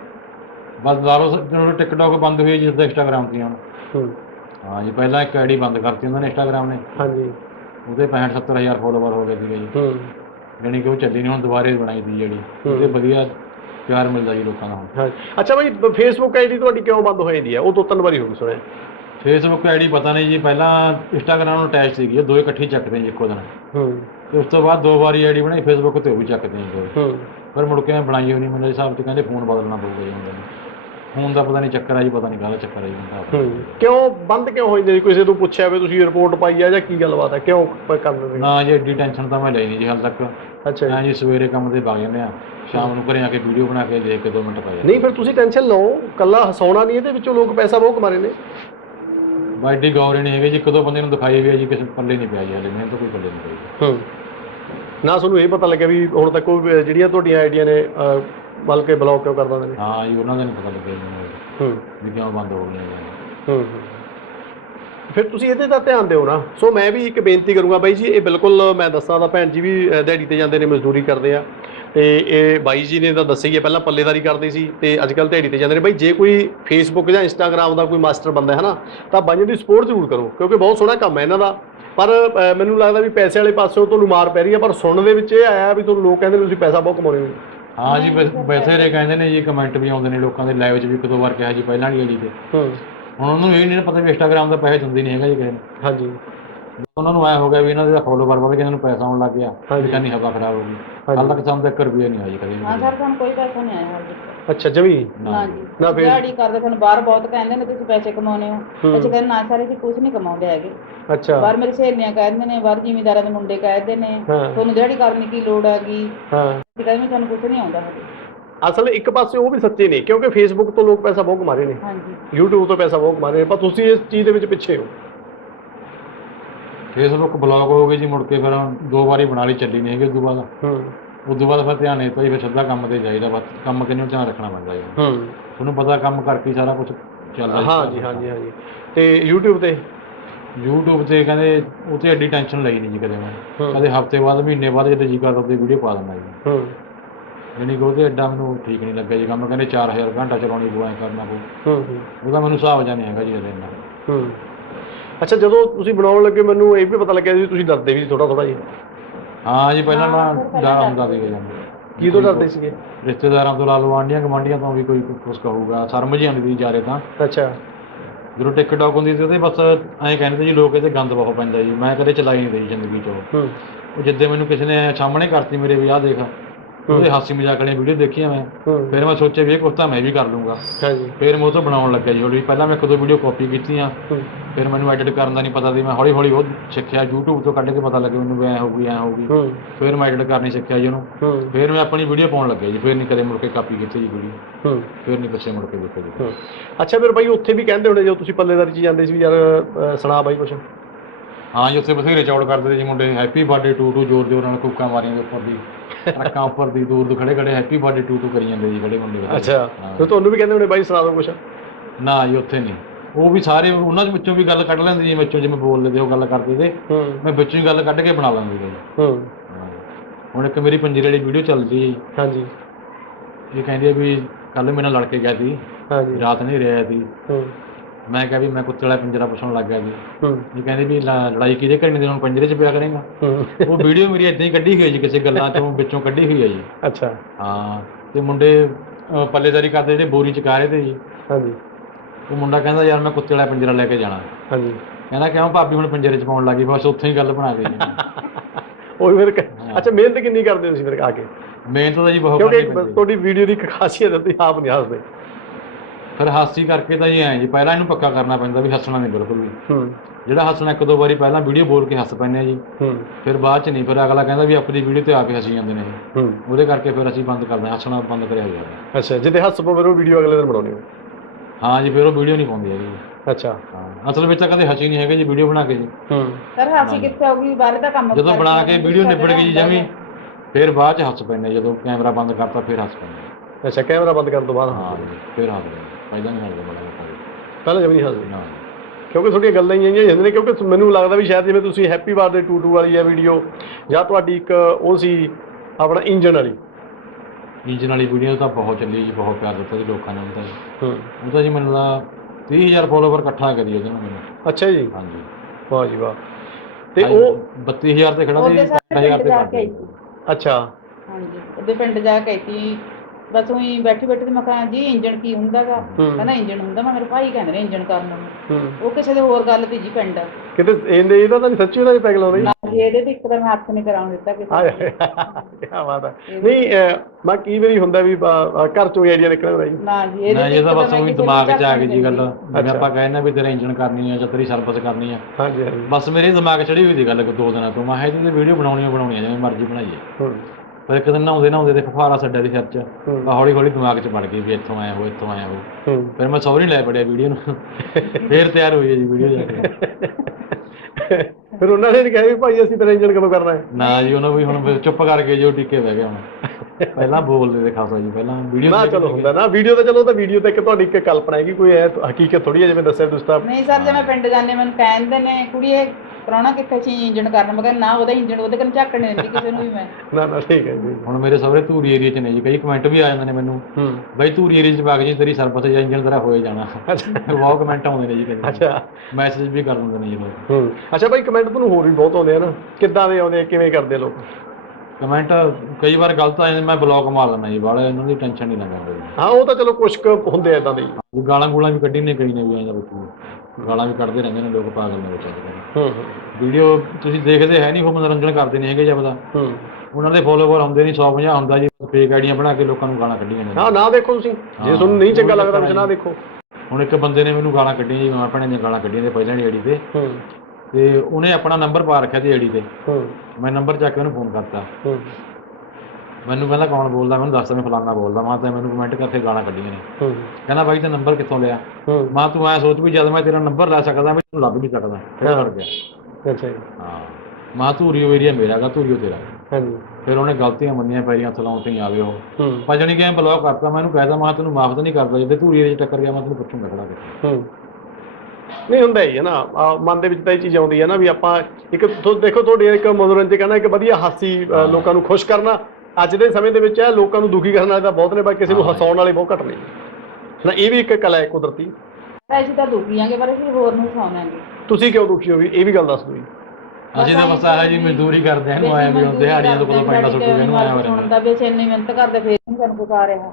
B: ਬਸ ਜਦੋਂ ਟਿਕਟੋਕ ਬੰਦ ਹੋਈ ਜਿੱਦਾਂ ਇੰਸਟਾਗ੍ਰਾਮ ਦੀਆਂ ਹੁਣ। ਹਾਂ ਜੀ, ਪਹਿਲਾਂ ਇੱਕ ਆਈਡੀ ਬੰਦ ਕਰਤੀ ਉਹਨਾਂ ਨੇ ਇੰਸਟਾਗ੍ਰਾਮ ਨੇ। ਹਾਂਜੀ। ਉਹਦੇ 65-70 ਹਜ਼ਾਰ ਫੋਲੋਵਰ ਹੋ ਗਏ ਸੀਗੇ ਜੀ, ਜਾਣੀ ਕਿ ਉਹ ਚੱਲੀ ਨਹੀਂ, ਹੁਣ ਦੁਬਾਰੇ ਬਣਾਈ ਸੀ ਜਿਹੜੀ, ਉਹਦੇ ਵਧੀਆ ਪਿਆਰ ਮਿਲਦਾ ਜੀ ਲੋਕਾਂ ਦਾ ਹੁਣ।
A: ਅੱਛਾ ਬਾਈ, ਫੇਸਬੁੱਕ ਆਈਡੀ ਤੁਹਾਡੀ ਕਿਉਂ ਬੰਦ ਹੋ ਜਾਂਦੀ ਹੈ? ਉਹ 2-3 ਵਾਰੀ ਹੋ ਗਈ ਸੁਣਿਆ।
B: ਫੇਸਬੁੱਕ ਆਈਡੀ ਪਤਾ ਨਹੀਂ ਜੀ, ਪਹਿਲਾਂ ਇੰਸਟਾਗ੍ਰਾਮ ਨੂੰ ਅਟੈਚ ਸੀਗੀ, ਦੋਵੇਂ ਇਕੱਠੀ ਚੱਕਦੇ ਜੀ ਇੱਕੋ ਦਿਨ, ਤੇ ਉਸ ਤੋਂ ਬਾਅਦ 2 ਵਾਰੀ ਆਈਡੀ ਬਣਾਈ ਫੇਸਬੁੱਕ ਤੇ, ਉਹ ਵੀ ਚੱਕਦੇ ਜੀ। ਪਰ ਮੁੜ ਕੇ ਮੈਂ ਬਣਾਈ ਹੋਈ ਨਹੀਂ, ਮੇਰੇ ਹਿਸਾਬ 'ਚ ਕਹਿੰਦੇ ਫੋਨ ਬਦਲਣਾ ਪਊਗਾ ਜੀ ਹੁੰਦਾ, ਫੋਨ ਦਾ ਪਤਾ ਨਹੀਂ ਚੱਕਰ ਆ ਜੀ, ਪਤਾ ਨਹੀਂ ਕਾਹਦਾ ਚੱਕਰ ਆ ਜੀ।
A: ਕਿਉਂ ਬੰਦ ਕਿਉਂ ਹੋ ਜਾਂਦੀ? ਕਿਸੇ ਤੋਂ ਪੁੱਛਿਆ ਵੀ ਤੁਸੀਂ ਰਿਪੋਰਟ ਪਾਈ ਆ ਜਾਂ ਕੀ ਗੱਲਬਾਤ ਹੈ, ਕਿਉਂ ਕਰ ਦਿੰਦੇ? ਨਾ
B: ਜੀ, ਐਡੀ ਟੈਨਸ਼ਨ ਤਾਂ ਮੈਂ ਲਈ ਨਹੀਂ ਜੀ ਹਾਲ ਤੱਕ। ਅੱਛਾ ਜੀ। ਸਵੇਰੇ ਕੰਮ ਤੇ ਵਗ ਜਾਂਦੇ ਆ, ਸ਼ਾਮ ਨੂੰ ਘਰੇ ਆ ਕੇ ਵੀਡੀਓ ਬਣਾ ਕੇ ਦੇਖ ਕੇ 2 ਮਿੰਟ ਪਾਏ।
A: ਨਹੀਂ ਫਿਰ ਤੁਸੀਂ ਟੈਨਸ਼ਨ ਲਓ, ਕੱਲਾ ਹਸਾਉਣਾ ਨਹੀਂ, ਇਹਦੇ ਵਿੱਚੋਂ ਲੋਕ ਪੈਸਾ ਬਹੁਤ ਕਮਾ ਰਹੇ ਨੇ।
B: ਬਾਈ ਐਡੀ ਗੌਰ ਨਹੀਂ ਹੈਗੀ ਜੀ, ਇੱਕ ਦੋ ਬੰਦੇ ਨੂੰ ਦਿਖਾਈ ਵੀ ਆ ਜੀ, ਕਿਸੇ ਪੱਲੇ ਨਹੀਂ ਪਿਆ ਜੀ ਹਾਲੇ, ਮੈਨੂੰ ਤਾਂ ਕੋਈ ਪੱਲੇ ਨਹੀਂ ਪਿਆ।
A: ਨਾ ਤੁਹਾਨੂੰ ਇਹ ਪਤਾ ਲੱਗਿਆ ਵੀ ਹੁਣ ਤੱਕ ਉਹ ਜਿਹੜੀਆਂ ਤੁਹਾਡੀਆਂ ਆਈਡੀਆਂ ਨੇ ਬਲਕਿ ਬਲੌਕ ਕਿਉਂ ਕਰ ਦਿੰਦੇ ਨੇ?
B: ਹਾਂ ਜੀ, ਉਹਨਾਂ ਦਾ ਨਹੀਂ ਪਤਾ ਲੱਗਿਆ ਜੀ ਵੀ ਕਿਉਂ ਬੰਦ ਹੋ ਗਈਆਂ।
A: ਫਿਰ ਤੁਸੀਂ ਇਹਦੇ ਦਾ ਧਿਆਨ ਦਿਓ ਨਾ। ਸੋ ਮੈਂ ਵੀ ਇੱਕ ਬੇਨਤੀ ਕਰੂੰਗਾ ਬਾਈ ਜੀ, ਇਹ ਬਿਲਕੁਲ ਮੈਂ ਦੱਸਾਂ ਤਾਂ ਭੈਣ ਜੀ ਵੀ ਦਿਹਾੜੀ ਤੇ ਜਾਂਦੇ ਨੇ, ਮਜ਼ਦੂਰੀ ਕਰਦੇ ਆ, ਤੇ ਇਹ ਬਾਈ ਜੀ ਨੇ ਤਾਂ ਦੱਸਿਆ ਹੀ ਹੈ, ਪਹਿਲਾਂ ਪੱਲੇਦਾਰੀ ਕਰਦੇ ਸੀ ਤੇ ਅੱਜ ਕੱਲ੍ਹ ਦਿਹਾੜੀ ਤੇ ਜਾਂਦੇ ਨੇ। ਬਾਈ ਜੇ ਕੋਈ ਫੇਸਬੁੱਕ ਜਾਂ ਇੰਸਟਾਗ੍ਰਾਮ ਦਾ ਕੋਈ ਮਾਸਟਰ ਬੰਦਾ ਹੈ ਨਾ, ਤਾਂ ਬਾਈਆਂ ਦੀ ਸਪੋਰਟ ਜ਼ਰੂਰ ਕਰੋ, ਕਿਉਂਕਿ ਬਹੁਤ ਸੋਹਣਾ ਕੰਮ ਹੈ ਇਹਨਾਂ ਦਾ। ਪਰ ਮੈਨੂੰ ਲੱਗਦਾ ਵੀ ਪੈਸੇ ਵਾਲੇ ਪਾਸਿਓਂ ਤੁਹਾਨੂੰ ਮਾਰ ਪੈ ਰਹੀ ਹੈ, ਪਰ ਸੁਣਨ ਦੇ ਵਿੱਚ ਇਹ ਆਇਆ ਵੀ ਤੁਹਾਨੂੰ ਲੋਕ ਕਹਿੰਦੇ ਨੇ ਤੁਸੀਂ ਪੈਸਾ ਬਹੁਤ ਕਮਾਉਂਦੇ ਹੋ।
B: ਹਾਂ ਜੀ, ਬਥੇਰੇ ਕਹਿੰਦੇ ਨੇ ਜੀ, ਕਮੈਂਟ ਵੀ ਆਉਂਦੇ ਨੇ ਲੋਕਾਂ ਦੇ, ਲਾਈਵ 'ਚ ਵੀ 1-2 ਵਾਰ ਕਿਹਾ ਜੀ ਪਹਿਲਾਂ ਵਾਲੀ ਆਈਡੀ ਤੇ। ਹੁਣ ਉਹਨੂੰ ਇਹ ਨਹੀਂ ਪਤਾ ਵੀ ਇੰਸਟਾਗ੍ਰਾਮ ਦਾ ਪੈਸੇ ਦਿੰਦੀ ਨਹੀਂ ਹੈਗਾ ਜੀ ਕਿਸੇ ਨੂੰ। ਹਾਂਜੀ। ਉਹਨਾਂ ਨੂੰ ਐਂ ਹੋ ਗਿਆ ਵੀ ਇਹਨਾਂ ਦੇ ਫੋਲੋਵਰ ਵੱਧ ਗਏ, ਇਹਨਾਂ ਨੂੰ ਪੈਸਾ ਆਉਣ ਲੱਗ ਗਿਆ, ਕਹਿੰਦੀ ਹਵਾ ਖਰਾਬ ਹੋ ਗਈ। ਕੱਲ ਤੱਕ ਸਾਨੂੰ ਤਾਂ 1 ਰੁਪਈਆ ਨਹੀਂ ਆਇਆ ਜੀ ਕਦੇ।
C: ਹਾਂ ਸਰ, ਤੁਹਾਨੂੰ ਕੋਈ ਪੈਸਾ ਨਹੀਂ ਆਇਆ ਹਾਲ ਤੱਕ।
A: ਅੱਛਾ, ਜਮੀ
C: ਨਾ ਜੀ, ਨਾ ਦਿਹਾੜੀ ਕਰਦੇ, ਤੁਹਾਨੂੰ ਬਾਹਰ ਬਹੁਤ ਕਹਿੰਦੇ ਨੇ ਤੁਸੀਂ ਪੈਸੇ ਕਮਾਉਂਦੇ ਹੋ, ਅਸੀਂ ਕਹਿੰਦੇ ਨਾ ਸਾਰੇ, ਅਸੀਂ ਕੁਝ ਨਹੀਂ ਕਮਾਉਂਦੇ ਹੈਗੇ। ਅੱਛਾ। ਬਾਹਰ ਮੇਰੀ ਸਹੇਲੀਆਂ ਕਹਿੰਦੇ ਨੇ, ਬਾਹਰ ਜ਼ਿਮੀਂਦਾਰਾਂ ਦੇ ਮੁੰਡੇ ਕਹਿੰਦੇ ਨੇ ਤੁਹਾਨੂੰ ਦਿਹਾੜੀ ਕਰਨ ਦੀ ਕੀ ਲੋੜ ਹੈਗੀ, ਅਸੀਂ ਕਹਿੰਦੇ ਤੁਹਾਨੂੰ ਕੁਝ ਨਹੀਂ ਆਉਂਦਾ ਹਜੇ।
A: ਅਸਲ ਇੱਕ ਪਾਸੇ ਉਹ ਵੀ ਸੱਚੇ ਨੇ, ਕਿਉਂਕਿ ਫੇਸਬੁੱਕ ਤੋਂ ਲੋਕ ਪੈਸਾ ਬਹੁਤ ਕਮਾ ਰਹੇ ਨੇ, YouTube ਤੋਂ ਪੈਸਾ ਬਹੁਤ ਕਮਾ ਰਹੇ ਨੇ, ਪਰ ਤੁਸੀਂ ਇਸ ਚੀਜ਼ ਦੇ ਵਿੱਚ ਪਿੱਛੇ ਹੋ।
B: ਫੇਸਬੁੱਕ ਬਲੌਕ ਹੋ ਗਈ ਜੀ, ਮੁੜ ਕੇ ਫਿਰ 2 ਵਾਰੀ ਬਣਾ ਲਈ, ਚੱਲੀ ਨਹੀਂ ਹੈਗੀ। ਉਸ ਤੋਂ ਬਾਅਦ ਫਿਰ ਧਿਆਨ ਇਹ ਤੋਂ ਜੀ ਫਿਰ ਸਿੱਧਾ ਕੰਮ ਤੇ ਜਾਈਦਾ, ਬਸ ਕੰਮ ਕਿੰਨੇ ਧਿਆਨ ਰੱਖਣਾ ਪੈਂਦਾ ਜੀ। ਤੁਹਾਨੂੰ ਪਤਾ ਕੰਮ ਕਰਕੇ ਸਾਰਾ ਕੁਝ ਚੱਲਦਾ
A: ਹਾਂਜੀ ਹਾਂਜੀ ਹਾਂਜੀ। ਤੇ YouTube ਤੇ
B: YouTube ਤੇ ਕਹਿੰਦੇ ਉਹ ਤੇ ਐਡੀ ਟੈਨਸ਼ਨ ਲਈ ਨਹੀਂ ਜੀ ਕਦੇ ਮੈਂ, ਕਦੇ ਹਫ਼ਤੇ ਬਾਅਦ ਮਹੀਨੇ ਬਾਅਦ ਜਦੋਂ ਜੀ ਕਰਦਾ ਤੇ ਵੀਡੀਓ ਪਾ ਦਿੰਦਾ ਜੀ। ਯਾਨੀ ਕਿ ਉਹਦੇ ਐਡਾ ਮੈਨੂੰ ਠੀਕ ਨਹੀਂ ਲੱਗਿਆ ਜੀ ਕੰਮ, ਕਹਿੰਦੇ 4000 ਘੰਟਾ ਚਲਾਉਣੀ ਪਊ, ਐਂ ਕਰਨਾ ਪਊ। ਉਹਦਾ ਮੈਨੂੰ ਹਿਸਾਬ ਜਿਹਾ ਨਹੀਂ ਹੈਗਾ ਜੀ ਇਹਦੇ ਨਾਲ।
A: ਅੱਛਾ, ਜਦੋਂ ਤੁਸੀਂ ਬਣਾਉਣ ਲੱਗੇ ਮੈਨੂੰ ਇਹ ਵੀ ਪਤਾ ਲੱਗਿਆ ਜੀ ਤੁਸੀਂ ਡਰਦੇ ਵੀ ਥੋੜਾ ਥੋੜਾ ਜੀ।
B: ਹਾਂ ਜੀ, ਪਹਿਲਾਂ ਤਾਂ ਡਰ ਹੁੰਦਾ ਸੀਗਾ ਜੀ।
A: ਕੀ ਤੋਂ ਡਰਦੇ ਸੀਗੇ?
B: ਰਿਸ਼ਤੇਦਾਰਾਂ ਤੋਂ ਲਾ ਲਓ, ਆਂਢੀਆਂ ਗੁਆਂਢੀਆਂ ਤੋਂ ਵੀ ਕੋਈ ਕੁਛ ਕਹੂਗਾ, ਸ਼ਰਮ ਜਿਹੀ ਆਉਂਦੀ ਸੀ ਵਿਚਾਰੇ ਤਾਂ।
A: ਅੱਛਾ।
B: ਜਦੋਂ ਟਿਕਟੌਕ ਹੁੰਦੀ ਸੀ ਉਹਦੇ ਬਸ ਐਂ ਕਹਿੰਦੇ ਜੀ ਲੋਕ ਇਹਦੇ ਗੰਦ ਬਹੁਤ ਪੈਂਦਾ ਜੀ, ਮੈਂ ਕਦੇ ਚਲਾਈ ਨਹੀਂ ਰਹੀ ਜ਼ਿੰਦਗੀ 'ਚ ਉਹ। ਜਿੱਦਾਂ ਮੈਨੂੰ ਕਿਸੇ ਨੇ ਸਾਹਮਣੇ ਕਰਤੀ ਮੇਰੇ ਵੀ ਆਹ ਦੇਖ, ਉਹਦੇ ਹਾਸੀ ਮਜ਼ਾਕ ਵਾਲੀਆਂ ਵੀਡੀਓ ਦੇਖੀਆਂ ਮੈਂ, ਫਿਰ ਮੈਂ ਸੋਚਿਆ ਵੀ ਇਹ ਕੁਛ ਤਾਂ ਮੈਂ ਵੀ ਕਰ ਲੂੰਗਾ। ਫਿਰ ਮੈਂ ਉਹ ਤੋਂ ਬਣਾਉਣ ਲੱਗਿਆ ਜੀ ਹੌਲੀ। ਪਹਿਲਾਂ ਮੈਂ ਇੱਕ ਦੋ ਵੀਡੀਓ ਕਾਪੀ ਕੀਤੀਆਂ, ਫਿਰ ਮੈਨੂੰ ਐਡਿਟ ਕਰਨ ਦਾ ਨਹੀਂ ਪਤਾ ਸੀ, ਮੈਂ ਹੌਲੀ ਹੌਲੀ ਉਹ ਸਿੱਖਿਆ, YouTube ਤੋਂ ਕੱਢ ਕੇ ਪਤਾ ਲੱਗਿਆ ਮੈਨੂੰ ਵੀ ਐਂ ਹੋਊਗੀ ਐਂ ਹੋਊਗੀ। ਫਿਰ ਮੈਂ ਐਡਿਟ ਕਰਨੀ ਸਿੱਖਿਆ ਜੀ ਉਹਨੂੰ, ਫਿਰ ਮੈਂ ਆਪਣੀ ਵੀਡੀਓ ਪਾਉਣ ਲੱਗਿਆ ਜੀ। ਫਿਰ ਨਹੀਂ ਕਦੇ ਮੁੜ ਕੇ ਕਾਪੀ ਕੀਤੀ ਜੀ ਵੀਡੀਓ, ਫਿਰ ਨਹੀਂ ਪਿੱਛੇ ਮੁੜ ਕੇ ਦੇਖਿਆ ਜੀ।
A: ਅੱਛਾ, ਫਿਰ ਬਾਈ ਉੱਥੇ ਵੀ ਕਹਿੰਦੇ ਹੋਣੇ ਜਦੋਂ ਤੁਸੀਂ ਪੱਲੇਦਾਰੀ 'ਚ ਜਾਂਦੇ ਸੀ ਵੀ ਯਾਰ ਸੁਣਾ ਬਾਈ ਕੁਛ?
B: ਹਾਂ ਜੀ, ਉੱਥੇ ਬਥੇਰੇ ਚੌੜ ਕਰਦੇ ਸੀ ਮੁੰਡੇ, ਹੈਪੀ ਬਰਥਡੇ ਟੂ ਟੂ ਜ਼ੋਰ ਜ਼ੋਰ ਨਾਲ ਕੂਕਾਂ ਮਾਰੀਆਂ ਦੇ ਉੱਪਰ ਦੀ, ਟਰੱਕਾਂ ਉੱਪਰ ਦੀ ਦੂਰ ਤੋਂ ਖੜੇ ਖੜੇ ਹੈਪੀ ਬਰਥਡੇ ਟੂ ਟੂ ਕਰੀ ਜਾਂਦੇ ਜੀ ਖੜੇ ਮੁੰਡੇ।
A: ਅੱਛਾ, ਫਿਰ ਤੁਹਾਨੂੰ ਵੀ ਕਹਿੰਦੇ ਹੋਣੇ ਬਾਈ ਸੁਣਾ ਦਿਓ ਕੁਛ?
B: ਨਾ ਜੀ, ਉੱਥੇ ਨਹੀਂ। ਉਹ ਵੀ ਸਾਰੇ ਉਹਨਾਂ ਦੇ ਵਿੱਚੋਂ ਵੀ ਗੱਲ ਕੱਢ ਲੈਂਦੇ ਜੀ, ਵਿੱਚੋਂ ਜਿਵੇਂ ਬੋਲਦੇ ਤੇ ਉਹ ਗੱਲ ਕਰਦੇ ਤੇ ਮੈਂ ਵਿੱਚੋਂ ਹੀ ਗੱਲ ਕੱਢ ਕੇ ਬਣਾ ਲੈਂਦਾ ਜੀ। ਹੁਣ ਇੱਕ ਮੇਰੀ ਪੰਜੀਰੀ ਵਾਲੀ ਵੀਡੀਓ ਚੱਲਦੀ ਜੀ। ਹਾਂਜੀ। ਇਹ ਕਹਿੰਦੀ ਆ ਵੀ ਕੱਲ੍ਹ ਮੇਰੇ ਨਾਲ ਲੜ ਕੇ ਗਿਆ ਸੀ, ਰਾਤ ਨਹੀਂ ਰਿਹਾ ਸੀ। ਮੈਂ ਕਿਹਾ ਵੀ ਮੈਂ ਕੁੱਤੇ ਵਾਲਾ ਪਿੰਜਰਾ ਪੁੱਛਣ ਲੱਗ ਗਿਆ ਸੀ। ਇਹ ਕਹਿੰਦੇ ਵੀ ਲੜਾਈ ਕਿਹਦੇ ਕਰਨੀ, ਹੁਣ ਪਿੰਜਰੇ 'ਚ ਪਿਆ ਕਰੇਗਾ। ਉਹ ਵੀਡੀਓ ਮੇਰੀ ਇੱਦਾਂ ਹੀ ਕੱਢੀ ਹੋਈ ਹੈ ਜੀ, ਕਿਸੇ ਗੱਲਾਂ 'ਚੋਂ ਵਿੱਚੋਂ ਕੱਢੀ ਹੋਈ ਹੈ ਜੀ। ਅੱਛਾ। ਹਾਂ, ਤੇ ਮੁੰਡੇ ਪੱਲੇਦਾਰੀ ਕਰਦੇ ਜਿਹੜੇ ਬੋਰੀ 'ਚ ਕਾਰੇ ਤੇ ਜੀ। ਹਾਂਜੀ। ਉਹ ਮੁੰਡਾ ਕਹਿੰਦਾ ਯਾਰ ਮੈਂ ਕੁੱਤੇ ਵਾਲਾ ਪਿੰਜਰਾ ਲੈ ਕੇ ਜਾਣਾ। ਹਾਂਜੀ। ਕਹਿੰਦਾ ਕਿਉਂ ਭਾਬੀ ਹੁਣ ਪਿੰਜਰੇ 'ਚ ਪਾਉਣ ਲੱਗੀ, ਬਸ ਉੱਥੇ ਹੀ ਗੱਲ ਬਣਾ ਦੇ ਜੀ।
A: ਉਹ ਫਿਰ ਅੱਛਾ, ਮਿਹਨਤ ਕਿੰਨੀ ਕਰਦੇ ਤੁਸੀਂ ਫਿਰ ਆ ਕੇ?
B: ਮਿਹਨਤ ਤਾਂ ਜੀ ਬਹੁਤ,
A: ਕਿਉਂਕਿ ਤੁਹਾਡੀ ਵੀਡੀਓ ਦੀ ਇੱਕ ਖਾਸੀਅਤ ਹੈ ਤੁਸੀਂ ਆਪ ਨਹੀਂ ਹੱਸਦੇ।
B: ਫਿਰ ਹਾਸੀ ਕਰਕੇ ਤਾਂ ਜੀ ਐਂ ਜੀ, ਪਹਿਲਾਂ ਇਹਨੂੰ ਪੱਕਾ ਕਰਨਾ ਪੈਂਦਾ ਵੀ ਹੱਸਣਾ ਨਹੀਂ ਬਿਲਕੁਲ ਵੀ। ਜਿਹੜਾ ਹੱਸਣਾ ਇੱਕ ਦੋ ਵਾਰੀ ਪਹਿਲਾਂ ਵੀਡੀਓ ਬੋਲ ਕੇ ਹੱਸ ਪੈਂਦੇ ਆ ਜੀ, ਫਿਰ ਬਾਅਦ 'ਚ ਨਹੀਂ। ਫਿਰ ਅਗਲਾ ਕਹਿੰਦਾ ਵੀ ਆਪਣੀ ਵੀਡੀਓ ਤੇ ਆ ਕੇ ਹੱਸੀ ਜਾਂਦੇ ਨੇ ਇਹ, ਉਹਦੇ ਕਰਕੇ ਫਿਰ ਅਸੀਂ ਬੰਦ ਕਰਦੇ, ਹੱਸਣਾ ਬੰਦ ਕਰਿਆ ਹੋਇਆ।
A: ਅੱਛਾ, ਜਿੱਦੇ ਹੱਸ ਪਓ ਫਿਰ ਉਹ ਵੀਡੀਓ ਅਗਲੇ ਦਿਨ ਬਣਾਉਣੀ ਹੋ?
B: ਹਾਂ ਜੀ, ਫਿਰ ਉਹ ਵੀਡੀਓ ਨਹੀਂ ਪਾਉਂਦੀ ਹੈਗੀ।
A: ਅੱਛਾ।
B: ਹਾਂ, ਅਸਲ ਵਿੱਚ ਤਾਂ ਕਦੇ ਹੱਸੀ ਨਹੀਂ ਹੈਗੀ ਜੀ ਵੀਡੀਓ ਬਣਾ ਕੇ ਜੀ।
C: ਸਰ ਹਾਸੀ ਕਿੱਥੇ ਆਊਗੀ, ਬਾਹਰ ਦਾ ਕੰਮ
B: ਜਦੋਂ ਬਣਾ ਕੇ ਵੀਡੀਓ ਨਿਬੜ ਗਈ ਜਮੀ, ਫਿਰ ਬਾਅਦ 'ਚ ਹੱਸ ਪੈਂਦੇ, ਜਦੋਂ ਕੈਮਰਾ ਬੰਦ ਕਰਤਾ ਫਿਰ ਹੱਸ ਪੈਂਦੇ।
A: ਅੱਛਾ, ਕੈਮਰਾ ਬੰਦ ਕਰਨ ਤੋਂ ਬਾਅਦ?
B: ਹਾਂ ਜੀ, ਫਿਰ ਹੱਸ ਪੈਂਦੇ, ਪਹਿਲਾਂ ਨਹੀਂ ਹੱਸਦੇ ਬੜਾ।
A: ਪਹਿਲਾਂ ਜਮੀ ਨਹੀਂ ਹੱਸਦੇ? ਕਿਉਂਕਿ ਤੁਹਾਡੀਆਂ ਗੱਲਾਂ ਹੀ ਆਈਆਂ ਜਾਂਦੀਆਂ ਨੇ। ਕਿਉਂਕਿ ਮੈਨੂੰ ਲੱਗਦਾ ਵੀ ਸ਼ਾਇਦ ਜਿਵੇਂ ਤੁਸੀਂ ਹੈਪੀ ਬਰਥਡੇ ਟੂ ਟੂ ਵਾਲੀ ਹੈ ਵੀਡੀਓ, ਜਾਂ ਤੁਹਾਡੀ ਇੱਕ ਉਹ ਸੀ ਆਪਣਾ ਇੰਜਨ ਵਾਲੀ
B: ਵੀਡੀਓ ਤਾਂ ਬਹੁਤ ਚੱਲੀ ਜੀ, ਬਹੁਤ ਪਿਆਰ ਦਿੱਤਾ ਜੀ ਲੋਕਾਂ ਨੇ ਉਹਦਾ। ਉਹ ਤਾਂ ਜੀ ਮੈਨੂੰ ਤਾਂ 30,000 ਫੋਲੋਵਰ ਇਕੱਠਾ ਕਰੀ ਉਹਦੇ ਨਾਲ ਮੈਨੂੰ। ਅੱਛਾ ਜੀ। ਹਾਂਜੀ। ਵਾਹ ਜੀ ਵਾਹ। ਤੇ ਉਹ 32,000 ਤੇ ਖੜਾ ਸੀ, 5,000 ਤੇ ਕਰ ਦਿੱਤੀ। ਅੱਛਾ। ਹਾਂਜੀ,
C: ਉਹਦੇ ਪਿੰਡ ਜਾ ਕੇ ਆਈ ਸੀ, ਬਸ ਉਹੀ ਬੈਠੀ ਬੈਠੀ ਤੇ ਮੈਂ ਕਿਹਾ ਜੀ ਇੰਜਣ ਕੀ ਹੁੰਦਾ ਗਾ? ਕਹਿੰਦਾ ਇੰਜਣ ਹੁੰਦਾ। ਮੈਂ ਮੇਰੇ ਭਾਈ ਕਹਿੰਦੇ ਨੇ ਇੰਜਣ ਕਰਨ ਨੂੰ, ਉਹ ਕਿਸੇ ਦੇ ਹੋਰ ਗੱਲ ਤੇ ਜੀ ਪਿੰਡ
A: ਕਿਤੇ ਇਹਦਾ ਤਾਂ ਨਹੀਂ ਸੱਚੀ ਉਹਦਾ ਪੈਗ ਲਾਉਂਦਾ ਜੀ?
C: ਇਹਦੇ ਤੇ ਇੱਕ ਤਾਂ ਮੈਂ ਹੱਥ ਨਹੀਂ ਕਰਾਉਣ ਦਿੱਤਾ ਕਿਸੇ ਨੂੰ।
A: ਕਿਆ ਬਾਤ ਹੈ। ਨਹੀਂ, ਮੈਂ ਕਈ ਵਾਰੀ ਹੁੰਦਾ ਵੀ ਘਰ ਚੋਂ ਆਈਡੀਆ ਨਿਕਲਦਾ ਜੀ?
C: ਨਾ ਜੀ, ਇਹਦਾ
B: ਬਸ ਉਹੀ ਦਿਮਾਗ 'ਚ ਆ ਗਈ ਜੀ ਗੱਲ, ਜਿਵੇਂ ਆਪਾਂ ਕਹਿੰਦੇ ਵੀ ਤੇਰਾ ਇੰਜਣ ਕਰਨੀ ਆ ਜਾਂ ਤੇਰੀ ਸਰਵਿਸ ਕਰਨੀ ਆ। ਹਾਂਜੀ ਹਾਂਜੀ। ਬਸ ਮੇਰੇ ਦਿਮਾਗ 'ਚ ਚੜੀ ਹੋਈ ਸੀ ਗੱਲ 2 ਦਿਨਾਂ ਤੋਂ, ਮੈਂ ਇਹਦੀ ਵੀਡੀਓ ਬਣਾਉਣੀ ਆ ਜਿਵੇਂ ਮਰਜ਼ੀ ਬਣਾਈਏ। ਫਿਰ ਇੱਕ ਦਿਨ ਨਹਾਉਂਦੇ ਤੇ ਫੁਹਾਰਾ ਛੱਡਿਆ ਸੀ ਸਿਰ 'ਚ, ਹੌਲੀ ਹੌਲੀ ਦਿਮਾਗ 'ਚ ਵੜ ਗਈ ਵੀ ਇੱਥੋਂ ਆਇਆ ਉਹ। ਫਿਰ ਮੈਂ ਸਹੁਰੇ ਲੈ ਪੜਿਆ ਵੀਡੀਓ ਨੂੰ, ਫਿਰ ਤਿਆਰ ਹੋਈ ਹੈ ਜੀ ਵੀਡੀਓ ਜਾ ਕੇ।
A: ਫਿਰ ਉਹਨਾਂ ਨੇ ਕਿਹਾ ਵੀ ਭਾਈ ਅਸੀਂ ਤੇਰਾ ਇੰਜਣ ਕਦੋਂ ਕਰਨਾ ਹੈ?
B: ਨਾ ਜੀ, ਉਹਨਾਂ ਵੀ ਹੁਣ ਚੁੱਪ ਕਰਕੇ ਜੋ ਟਿੱਕੇ ਬਹਿ ਗਏ ਹੁਣ। ਪਹਿਲਾਂ ਬੋਲਦੇ ਤੇ ਖਾਸਾ ਜੀ, ਪਹਿਲਾਂ ਵੀਡੀਓ
A: ਨਾ ਚਲੋ ਹੁੰਦਾ ਨਾ ਵੀਡੀਓ ਤਾਂ, ਚਲੋ ਤਾਂ ਵੀਡੀਓ ਤਾਂ ਇੱਕ ਤੁਹਾਡੀ ਇੱਕ ਕਲਪਨਾ ਹੈਗੀ, ਕੋਈ ਐ ਹਕੀਕਤ ਥੋੜੀ ਹੈ ਜਿਵੇਂ ਦੱਸਿਆ ਤੁਸੀਂ ਤਾਂ।
C: ਨਹੀਂ ਸਰ, ਜੇ ਮੈਂ ਪਿੰਡ ਜਾਂਦੇ ਮੈਨੂੰ ਕਹਿੰਦੇ ਨੇ ਕੁੜੀਏ ਪ੍ਰਾਹੁਣਾ ਕਿੱਥੇ ਸੀ ਇੰਜਣ ਕਰਨ, ਮੈਂ ਕਹਿੰਦਾ ਨਾ ਉਹਦਾ ਇੰਜਣ ਉਹਦੇ ਕੋਲ ਝਾਕਣ ਨਹੀਂ ਦਿੰਦੀ ਕਿਸੇ ਨੂੰ ਵੀ ਮੈਂ।
A: ਨਾ ਠੀਕ ਹੈ ਜੀ।
B: ਹੁਣ ਮੇਰੇ ਸਹੁਰੇ ਧੂਰੀ ਏਰੀਆ 'ਚ ਨੇ ਜੀ, ਕਈ ਕਮੈਂਟ ਵੀ ਆ ਜਾਂਦੇ ਨੇ ਮੈਨੂੰ, ਬਾਈ ਧੂਰੀ ਏਰੀਆ 'ਚ ਵਗ ਜੀ, ਤੇਰੀ ਸਰਬਤ ਜਾਂ ਇੰਜਣ ਤੇਰਾ ਹੋਏ ਜਾਣਾ। ਬਹੁਤ ਕਮੈਂਟ ਆਉਂਦੇ ਨੇ ਜੀ। ਅੱਛਾ, ਮੈਸੇਜ ਵੀ ਕਰ ਦਿੰਦੇ ਨੇ ਜੀ ਲੋਕ।
A: ਅੱਛਾ ਬਾਈ, ਕਮੈਂਟ ਤੁਹਾਨੂੰ ਹੋਰ ਵੀ ਬਹੁਤ ਆਉਂਦੇ ਆ ਨਾ, ਕਿੱਦਾਂ ਦੇ ਆਉਂਦੇ, ਕਿਵੇਂ ਕਰਦੇ ਲੋਕ
B: ਕਮੈਂਟ? ਕਈ ਵਾਰ ਗਲਤ ਆ ਜਾਂਦੇ, ਮੈਂ ਬਲੌਕ ਮਾਰ ਦਿੰਦਾ ਜੀ, ਬਾਹਲਾ ਇਹਨਾਂ ਦੀ ਟੈਨਸ਼ਨ ਨਹੀਂ ਲੈਂਦਾ।
A: ਹਾਂ, ਉਹ ਤਾਂ ਚਲੋ ਕੁਛ ਕੁ ਹੁੰਦੇ ਇੱਦਾਂ ਦੇ
B: ਗਾਲਾਂ ਗੂਲਾਂ ਵੀ ਕੱਢੀ ਨੇ ਕਈ ਨੇ ਵੀ, ਗਾਲਾਂ ਵੀ ਕੱਢਦੇ ਰਹਿੰਦੇ ਨੇ ਲੋਕ, ਪਾਗਲ ਨੇ ਵਿੱਚ। ਵੀਡੀਓ ਤੁਸੀਂ ਦੇਖਦੇ ਹੈ ਨਹੀਂ, ਉਹ ਮਨੋਰੰਜਨ ਕਰਦੇ ਨਹੀਂ ਹੈਗੇ ਜਾਂ ਪਤਾ ਉਹਨਾਂ ਦੇ ਫੋਲੋਵਰ ਹੁੰਦੇ ਨਹੀਂ, 150 ਹੁੰਦਾ ਜੀ, ਫੇਕ ਆਈਡੀਆਂ ਬਣਾ ਕੇ ਲੋਕਾਂ ਨੂੰ ਗਾਲਾਂ ਕੱਢੀਆਂ ਨੇ।
A: ਹਾਂ, ਨਾ ਦੇਖੋ ਤੁਸੀਂ, ਜੇ ਤੁਹਾਨੂੰ ਨਹੀਂ ਚੰਗਾ ਲੱਗਦਾ ਵਿੱਚ ਨਾ ਦੇਖੋ।
B: ਹੁਣ ਇੱਕ ਬੰਦੇ ਨੇ ਮੈਨੂੰ ਗਾਲਾਂ ਕੱਢੀਆਂ ਜੀ, ਮਾਂ ਭੈਣਾਂ ਦੀਆਂ ਗਾਲਾਂ ਕੱਢੀਆਂ ਨੇ ਪਹਿਲਾਂ ਵਾਲੀ ਆਈਡੀ ਤੇ, ਤੇ ਉਹਨੇ ਆਪਣਾ ਨੰਬਰ ਪਾ ਰੱਖਿਆ ਸੀ ਆਈਡੀ ਤੇ। ਮੈਂ ਨੰਬਰ ਚੱਕ ਕੇ ਉਹਨੂੰ ਫੋਨ ਕਰਤਾ, ਮੈਨੂੰ ਕਹਿੰਦਾ ਕੌਣ ਬੋਲਦਾ, ਮੈਨੂੰ ਦੱਸ, ਮੈਂ ਫਲਾਨਾ ਬੋਲਦਾ। ਮੈਂ ਤਾਂ ਮੈਨੂੰ ਕਮੈਂਟ ਕਰਕੇ ਗਾਲਾਂ ਕੱਢੀਆਂ ਨੇ। ਕਹਿੰਦਾ ਬਾਈ ਤੇ ਨੰਬਰ ਕਿੱਥੋਂ ਲਿਆ? ਮੈਂ ਤੂੰ ਐਂ ਸੋਚ ਵੀ ਜਦ ਮੈਂ ਤੇਰਾ ਨੰਬਰ ਲੈ ਸਕਦਾ, ਮੈਂ ਤੈਨੂੰ ਲੱਭ ਵੀ ਸਕਦਾ। ਫਿਰ ਲੜ ਗਿਆ।
A: ਅੱਛਾ ਜੀ।
B: ਹਾਂ, ਮੈਂ ਧੂਰੀਓ ਏਰੀਆ ਮੇਰਾ ਗਾ, ਧੂਰੀਓ ਤੇਰਾ।
A: ਹਾਂਜੀ
B: ਫਿਰ ਉਹਨੇ ਗਲਤੀਆਂ ਮੰਨੀਆਂ, ਪੈਰੀਆਂ ਹੱਥ ਲਾਉਣ ਤੇ ਹੀ ਆਵੇ ਉਹ।
A: ਹੂੰ
B: ਪਰ ਜਾਣੀ ਕਿ ਬਲੌਕ ਕਰਤਾ, ਮੈਂ ਇਹਨੂੰ ਕਹਿਦਾ ਮੈਂ ਤੈਨੂੰ ਮਾਫ ਤਾਂ ਨਹੀਂ ਕਰਦਾ, ਜਿੱਦੇ ਧੂਰੀ ਦੇ ਟੱਕਰ ਗਿਆ ਮੈਂ ਤੈਨੂੰ ਪੁੱਛੂੰਗਾ ਖੜਾ ਕੇ।
A: ਹੂੰ ਨਹੀਂ ਹੁੰਦਾ ਹੀ ਹੈ ਨਾ, ਮਨ ਦੇ ਵਿੱਚ ਤਾਂ ਇਹ ਚੀਜ਼ ਆਉਂਦੀ ਹੈ ਨਾ ਵੀ ਆਪਾਂ ਇੱਕ ਦੇਖੋ ਤੁਹਾਡੇ ਇੱਕ ਮਨੋਰੰਜਕ ਹੈ ਨਾ, ਇੱਕ ਵਧੀਆ ਹਾਸੀ ਲੋਕਾਂ ਨੂੰ ਖੁਸ਼ ਕਰਨਾ ਅੱਜ ਦੇ ਸਮੇਂ ਦੇ ਵਿੱਚ ਹੈ। ਲੋਕਾਂ ਨੂੰ ਦੁਖੀ ਕਰਨ ਵਾਲੇ ਤਾਂ ਬਹੁਤ ਨੇ, ਪਰ ਕਿਸੇ ਨੂੰ ਹਸਾਉਣ ਵਾਲੇ ਬਹੁਤ ਘੱਟ ਨੇ ਨਾ। ਇਹ ਵੀ ਇੱਕ ਕਲਾ ਹੈ ਕੁਦਰਤੀ।
C: ਅਸੀਂ ਤਾਂ ਦੁਖੀਆਂਗੇ ਪਰ ਅਸੀਂ ਹੋਰ ਨੂੰ ਹਸਾਵਾਂਗੇ।
A: ਤੁਸੀਂ ਕਿਉਂ ਦੁਖੀ ਹੋ ਵੀ ਇਹ ਵੀ ਗੱਲ ਦੱਸ ਦਿਓ ਜੀ।
B: ਅਸੀਂ ਤਾਂ ਬਸ ਆਹ ਜੀ ਮਜ਼ਦੂਰੀ ਕਰਦੇ ਇਹਨੂੰ ਆਇਆ ਵੀ ਦਿਹਾੜੀਆਂ ਤੋਂ ਕੋਲ ਪੈਂਦਾ ਸੁੱਟੂਗਾ ਇਹਨੂੰ ਆਇਆ ਹੋਇਆ।
C: ਹੁੰਦਾ ਵੀ ਅਸੀਂ ਇੰਨੀ ਮਿਹਨਤ ਕਰਦੇ ਫੇਰ ਨਹੀਂ ਸਾਨੂੰ ਕੁਛ ਆ ਰਿਹਾ।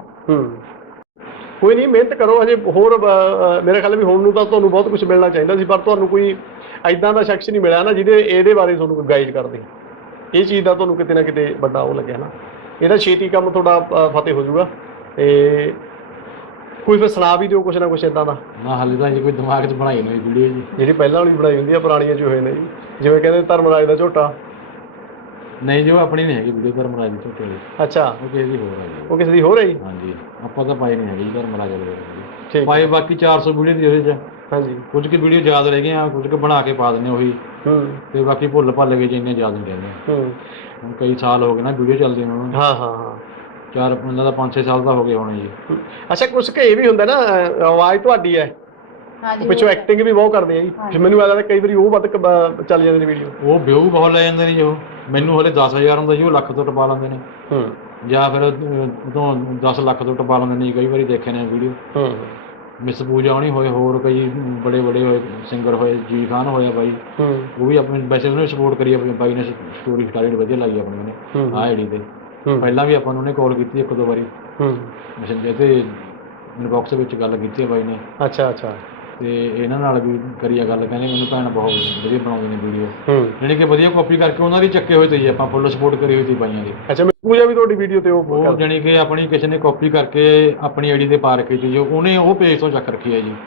A: ਕੋਈ ਨਹੀਂ, ਮਿਹਨਤ ਕਰੋ ਹਜੇ ਹੋਰ। ਮੇਰੇ ਖਿਆਲ ਵੀ ਹੁਣ ਨੂੰ ਤਾਂ ਤੁਹਾਨੂੰ ਬਹੁਤ ਕੁਝ ਮਿਲਣਾ ਚਾਹੀਦਾ ਸੀ, ਪਰ ਤੁਹਾਨੂੰ ਕੋਈ ਐਦਾਂ ਦਾ ਸ਼ਖਸ ਨਹੀਂ ਮਿਲਿਆ ਨਾ ਜਿਹਦੇ ਇਹਦੇ ਬਾਰੇ ਤੁਹਾਨੂੰ ਕੋਈ ਗਾਈਡ ਕਰਦੇ। ਇਹ ਚੀਜ਼ ਦਾ ਤੁਹਾਨੂੰ ਕਿਤੇ ਨਾ ਕਿਤੇ ਵੱਡਾ ਉਹ ਲੱਗਿਆ ਨਾ, ਇਹਦਾ ਛੇਤੀ ਕੰਮ ਤੁਹਾਡਾ ਫਤਿਹ ਹੋ ਜਾਊਗਾ। ਤੇ ਕੋਈ ਫਿਰ ਸੁਣਾ ਵੀ ਦਿਓ ਕੁਛ ਨਾ ਕੁਛ ਇੱਦਾਂ ਦਾ।
B: ਨਾ ਹਾਲੇ ਤਾਂ ਜੀ ਕੋਈ ਦਿਮਾਗ 'ਚ ਬਣਾਈ ਨਹੀਂ ਵੀਡੀਓ ਜੀ,
A: ਜਿਹੜੀ ਪਹਿਲਾਂ ਵਾਲੀ ਬਣਾਈ ਹੁੰਦੀ ਆ ਪੁਰਾਣੀਆਂ 'ਚ ਹੋਏ ਨੇ ਜੀ, ਜਿਵੇਂ ਕਹਿੰਦੇ ਧਰਮਰਾਜ ਦਾ ਝੋਟਾ।
B: ਨਹੀਂ ਜੀ ਉਹ ਆਪਣੀ ਨਹੀਂ ਹੈਗੀ ਵੀਡੀਓ ਧਰਮਰਾਜ ਦੀ ਝੋਟੇ ਦੀ,
A: ਅੱਛਾ,
B: ਉਹ ਕਿਸੇ ਦੀ ਹੋਰ ਹੈ ਜੀ।
A: ਉਹ ਕਿਸੇ ਦੀ ਹੋਰ ਹੈ ਜੀ।
B: ਹਾਂਜੀ ਆਪਾਂ ਤਾਂ ਪਾਈ ਨਹੀਂ ਹੈਗੀ ਧਰਮਰਾਜ ਦੀ
A: ਠੀਕ
B: ਪਾਏ, ਬਾਕੀ 400 ਵੀਡੀਓ ਦੀ ਉਹਦੇ 'ਚ
A: ਹਾਂਜੀ।
B: ਕੁਝ ਕੁ ਵੀਡੀਓ ਯਾਦ ਰਹਿ ਗਈਆਂ, ਕੁਝ ਕੁ ਬਣਾ ਕੇ ਪਾ ਦਿੰਦੇ ਉਹੀ, ਤੇ ਬਾਕੀ ਭੁੱਲ ਭੱਲ ਗਏ ਜਿੰਨੇ ਯਾਦ ਨਹੀਂ ਰਹਿੰਦੇ। ਹੁਣ ਕਈ ਸਾਲ ਹੋ ਗਏ ਨਾ ਵੀਡੀਓ ਚੱਲਦੀ ਉਹਨਾਂ ਨੂੰ।
A: ਹਾਂ ਹਾਂ ਹਾਂ,
B: 5-6 ਸਾਲ ਤਾਂ ਹੋ ਗਏ ਹੋਣੇ ਜੀ।
A: ਅੱਛਾ, ਕੁਛ ਕੁ ਇਹ ਵੀ ਹੁੰਦਾ ਨਾ, ਆਵਾਜ਼ ਤੁਹਾਡੀ ਹੈ,
C: ਹਾਂਜੀ
A: ਪਿੱਛੋਂ ਐਕਟਿੰਗ ਵੀ ਬਹੁਤ ਕਰਦੇ ਆ ਜੀ। ਫਿਰ ਮੈਨੂੰ ਲੱਗਦਾ ਕਈ ਵਾਰੀ ਉਹ ਵੱਧ ਚੱਲ ਜਾਂਦੇ ਨੇ ਵੀਡੀਓ।
B: ਉਹ ਵਿਊ ਬਹੁਤ ਲੈ ਜਾਂਦੇ ਨੇ ਜੀ। ਉਹ ਮੈਨੂੰ ਹਲੇ 10,000 ਹੁੰਦਾ ਜੀ, ਉਹ ਲੱਖ ਤੋਂ ਟਪਾ ਲੈਂਦੇ ਨੇ। ਜਾਂ ਫਿਰ ਉਦੋਂ 10 ਲੱਖ ਤੋਂ ਟਪਾ ਲੈਂਦੇ ਨੇ। ਕਈ ਵਾਰੀ ਦੇਖੇ ਨੇ ਵੀਡੀਓ। ਮਿਸ ਪੂਜਾ ਹੋਣੀ ਹੋਏ, ਹੋਰ ਕਈ ਬੜੇ ਬੜੇ ਹੋਏ ਸਿੰਗਰ ਹੋਏ, ਜੀ ਖਾਨ ਹੋਇਆ ਬਾਈ, ਉਹ ਵੀ ਆਪਣੇ ਵੈਸੇ ਉਹਨੇ ਸਪੋਰਟ ਕਰੀ ਆਪਣੀ ਬਾਈ ਨੇ, ਸਟੋਰੀ ਸਟਾਰੀ ਵਧੀਆ ਲਾਈ ਆਪਣੀ ਉਹਨੇ ਆਹ ਆਈਡੀ ਤੇ। ਪਹਿਲਾਂ ਵੀ ਆਪਾਂ ਨੂੰ ਉਹਨੇ ਕਾਲ ਕੀਤੀ 1-2 ਵਾਰੀ ਮੈਸੇਂਜਰ ਤੇ, ਇਨਬਾਕਸ ਵਿੱਚ ਗੱਲ ਕੀਤੀ ਹੈ ਬਾਈ ਨੇ।
A: ਅੱਛਾ ਅੱਛਾ।
B: ਤੇ ਇਹਨਾਂ ਨਾਲ ਵੀ ਕਰੀ ਆ ਗੱਲ, ਕਹਿੰਦੇ ਮੈਨੂੰ ਭੈਣ ਬਹੁਤ ਵਧੀਆ ਬਣਾਉਂਦੇ ਨੇ ਵੀਡੀਓ, ਜਿਹੜੀ ਕਿ ਵਧੀਆ ਕਾਪੀ ਕਰਕੇ ਉਹਨਾਂ ਦੀ ਚੱਕੇ ਹੋਏ ਤੇ ਜੀ, ਆਪਾਂ ਫੁੱਲ ਸਪੋਰਟ ਕਰੀ ਹੋਈ ਸੀ ਬਾਈਆਂ ਦੀ।
A: ਅੱਛਾ, ਮੈਂ ਪੂਜਾ ਵੀ ਤੁਹਾਡੀ ਵੀਡੀਓ ਤੇ
B: ਉਹ ਜਾਣੀ ਕਿ ਆਪਣੀ ਕਿਸੇ ਨੇ ਕਾਪੀ ਕਰਕੇ ਆਪਣੀ ਆਈਡੀ ਤੇ ਪਾ ਰੱਖੀ ਸੀ, ਉਹਨੇ ਉਹ ਪੇਜ ਤੋਂ ਚੱਕ ਰੱਖੀ ਹੈ ਜੀ।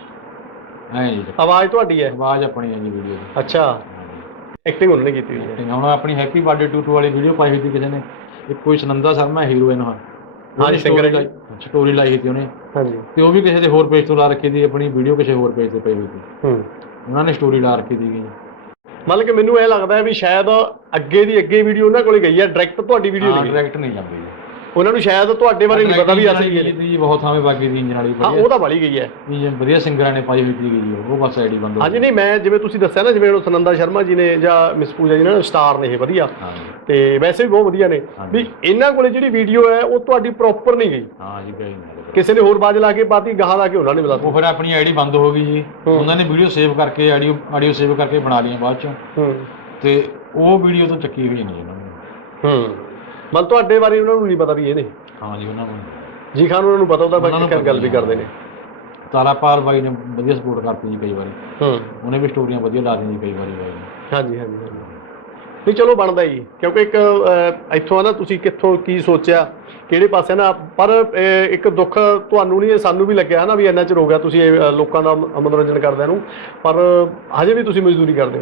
B: ਐਂ ਜੀ,
A: ਆਵਾਜ਼ ਤੁਹਾਡੀ ਹੈ,
B: ਆਵਾਜ਼ ਆਪਣੀ ਹੈ ਜੀ ਵੀਡੀਓ ਦੀ।
A: ਅੱਛਾ, ਐਕਟਿੰਗ ਉਹਨਾਂ ਨੇ ਕੀਤੀ ਹੋਈ ਹੈ।
B: ਹੁਣ ਆਪਣੀ ਹੈਪੀ ਬਰਥਡੇ ਟੂ ਵਾਲੀ ਵੀਡੀਓ ਪਾਈ ਹੋਈ ਸੀ ਕਿਸੇ ਨੇ, ਇੱਕ ਕੋਈ ਸੁਨੰਦਾ ਸ਼ਰਮਾ ਹੀਰੋਇਨ,
A: ਹਾਂਜੀ ਸਿੰਗਰ
B: ਸਟੋਰੀ ਲਾਈ ਸੀ ਉਹਨੇ।
A: ਹਾਂਜੀ,
B: ਤੇ ਉਹ ਵੀ ਕਿਸੇ ਦੇ ਹੋਰ ਪੇਜ ਤੋਂ ਲਾ ਰੱਖੀ ਸੀ, ਆਪਣੀ ਵੀਡੀਓ ਕਿਸੇ ਹੋਰ ਪੇਜ ਤੇ ਪਈ ਹੋਈ ਸੀ, ਉਹਨਾਂ ਨੇ ਸਟੋਰੀ ਲਾ ਰੱਖੀ ਸੀਗੀ।
A: ਮਤਲਬ ਕਿ ਮੈਨੂੰ ਇਹ ਲੱਗਦਾ ਵੀ ਸ਼ਾਇਦ ਅੱਗੇ ਦੀ ਅੱਗੇ ਵੀਡੀਓ ਉਹਨਾਂ ਕੋਲੇ ਗਈ ਹੈ, ਡਾਇਰੈਕਟ ਤੁਹਾਡੀ ਵੀਡੀਓ ਨਹੀਂ ਗਈ।
B: ਡਾਇਰੈਕਟ ਨਹੀਂ ਜਾਂਦੀ,
A: ਉਹਨਾਂ ਨੂੰ ਸ਼ਾਇਦ ਤੁਹਾਡੇ ਬਾਰੇ ਨਹੀਂ ਪਤਾ ਵੀ ਅਸਲੀ ਹੈ
B: ਜੀ। ਬਹੁਤ ਥਾਵੇਂ ਬਾਗੀ ਦੀ ਇੰਜਣ ਵਾਲੀ,
A: ਹਾਂ ਉਹ ਤਾਂ ਬੜੀ ਗਈ ਹੈ,
B: ਵਧੀਆ ਸਿੰਗਰਾਂ ਨੇ ਪਾਈ ਹੋਈ ਸੀ ਜੀ, ਉਹ ਬਸ ਆਈਡੀ ਬੰਦ ਹੋ ਗਈ।
A: ਹਾਂਜੀ, ਨਹੀਂ ਮੈਂ ਜਿਵੇਂ ਤੁਸੀਂ ਦੱਸਿਆ ਨਾ, ਜਿਵੇਂ ਸੁਨੰਦਾ ਸ਼ਰਮਾ ਜੀ ਨੇ ਜਾਂ ਮਿਸ ਪੂਜਾ ਜੀ ਨੇ, ਸਟਾਰ ਨੇ ਇਹ ਵਧੀਆ, ਤੇ ਵੈਸੇ ਵੀ ਬਹੁਤ ਵਧੀਆ ਨੇ, ਵੀ ਇਹਨਾਂ ਕੋਲੇ ਜਿਹੜੀ ਵੀਡੀਓ ਹੈ ਉਹ ਤੁਹਾਡੀ ਪ੍ਰੋਪਰ ਨਹੀਂ ਗਈ।
B: ਹਾਂ ਜੀ, ਗਈ ਨਹੀਂ,
A: ਕਿਸੇ ਨੇ ਹੋਰ ਬਾਜ ਲਾ ਕੇ ਪਾਤੀ, ਗਾਹਾਂ ਲਾ ਕੇ ਉਹਨਾਂ ਨੇ ਬੁਲਾ
B: ਉਹ ਫਿਰ ਆਪਣੀ ਆਈਡੀ ਬੰਦ ਹੋ ਗਈ ਜੀ। ਉਹਨਾਂ ਨੇ ਵੀਡੀਓ ਸੇਵ ਕਰਕੇ ਆਡੀਓ ਸੇਵ ਕਰਕੇ ਬਣਾ ਲਈਆਂ ਬਾਅਦ ਚੋਂ, ਤੇ ਉਹ ਵੀਡੀਓ ਤੋਂ ਚੱਕੀ ਹੋਈ ਨਹੀਂ ਇਹਨਾਂ ਨੇ।
A: ਮਤਲਬ ਤੁਹਾਡੇ ਬਾਰੇ ਉਹਨਾਂ ਨੂੰ ਨਹੀਂ ਪਤਾ ਵੀ ਇਹ ਨੇ।
B: ਹਾਂ ਜੀ, ਉਹਨਾਂ ਨੂੰ
A: ਜੀ ਖਾਨ ਉਹਨਾਂ ਨੂੰ ਪਤਾ ਹੁੰਦਾ, ਬਾਕੀ ਗੱਲ ਵੀ ਕਰਦੇ ਨੇ।
B: ਤਾਰਾਪਾਲ ਬਾਈ ਨੇ ਵਧੀਆ ਸਪੋਰਟ ਕਰਤੀ ਜੀ ਕਈ ਵਾਰੀ, ਉਹਨੇ ਵੀ ਸਟੋਰੀਆਂ ਵਧੀਆ ਲਾ ਦਿੱਤੀਆਂ ਜੀ ਕਈ ਵਾਰੀ ਬਾਈ ਨੇ।
A: ਹਾਂਜੀ ਹਾਂਜੀ ਹਾਂਜੀ, ਨਹੀਂ ਚਲੋ ਬਣਦਾ ਜੀ, ਕਿਉਂਕਿ ਇੱਕ ਇੱਥੋਂ ਆ ਨਾ, ਤੁਸੀਂ ਕਿੱਥੋਂ ਕੀ ਸੋਚਿਆ ਕਿਹੜੇ ਪਾਸੇ ਨਾ, ਪਰ ਇੱਕ ਦੁੱਖ ਤੁਹਾਨੂੰ ਨਹੀਂ, ਸਾਨੂੰ ਵੀ ਲੱਗਿਆ ਨਾ ਵੀ ਇੰਨਾ ਚਿਰ ਹੋ ਗਿਆ ਤੁਸੀਂ ਲੋਕਾਂ ਦਾ ਮਨੋਰੰਜਨ ਕਰਦਿਆਂ ਨੂੰ, ਪਰ ਹਜੇ ਵੀ ਤੁਸੀਂ ਮਜ਼ਦੂਰੀ ਕਰਦੇ ਹੋ।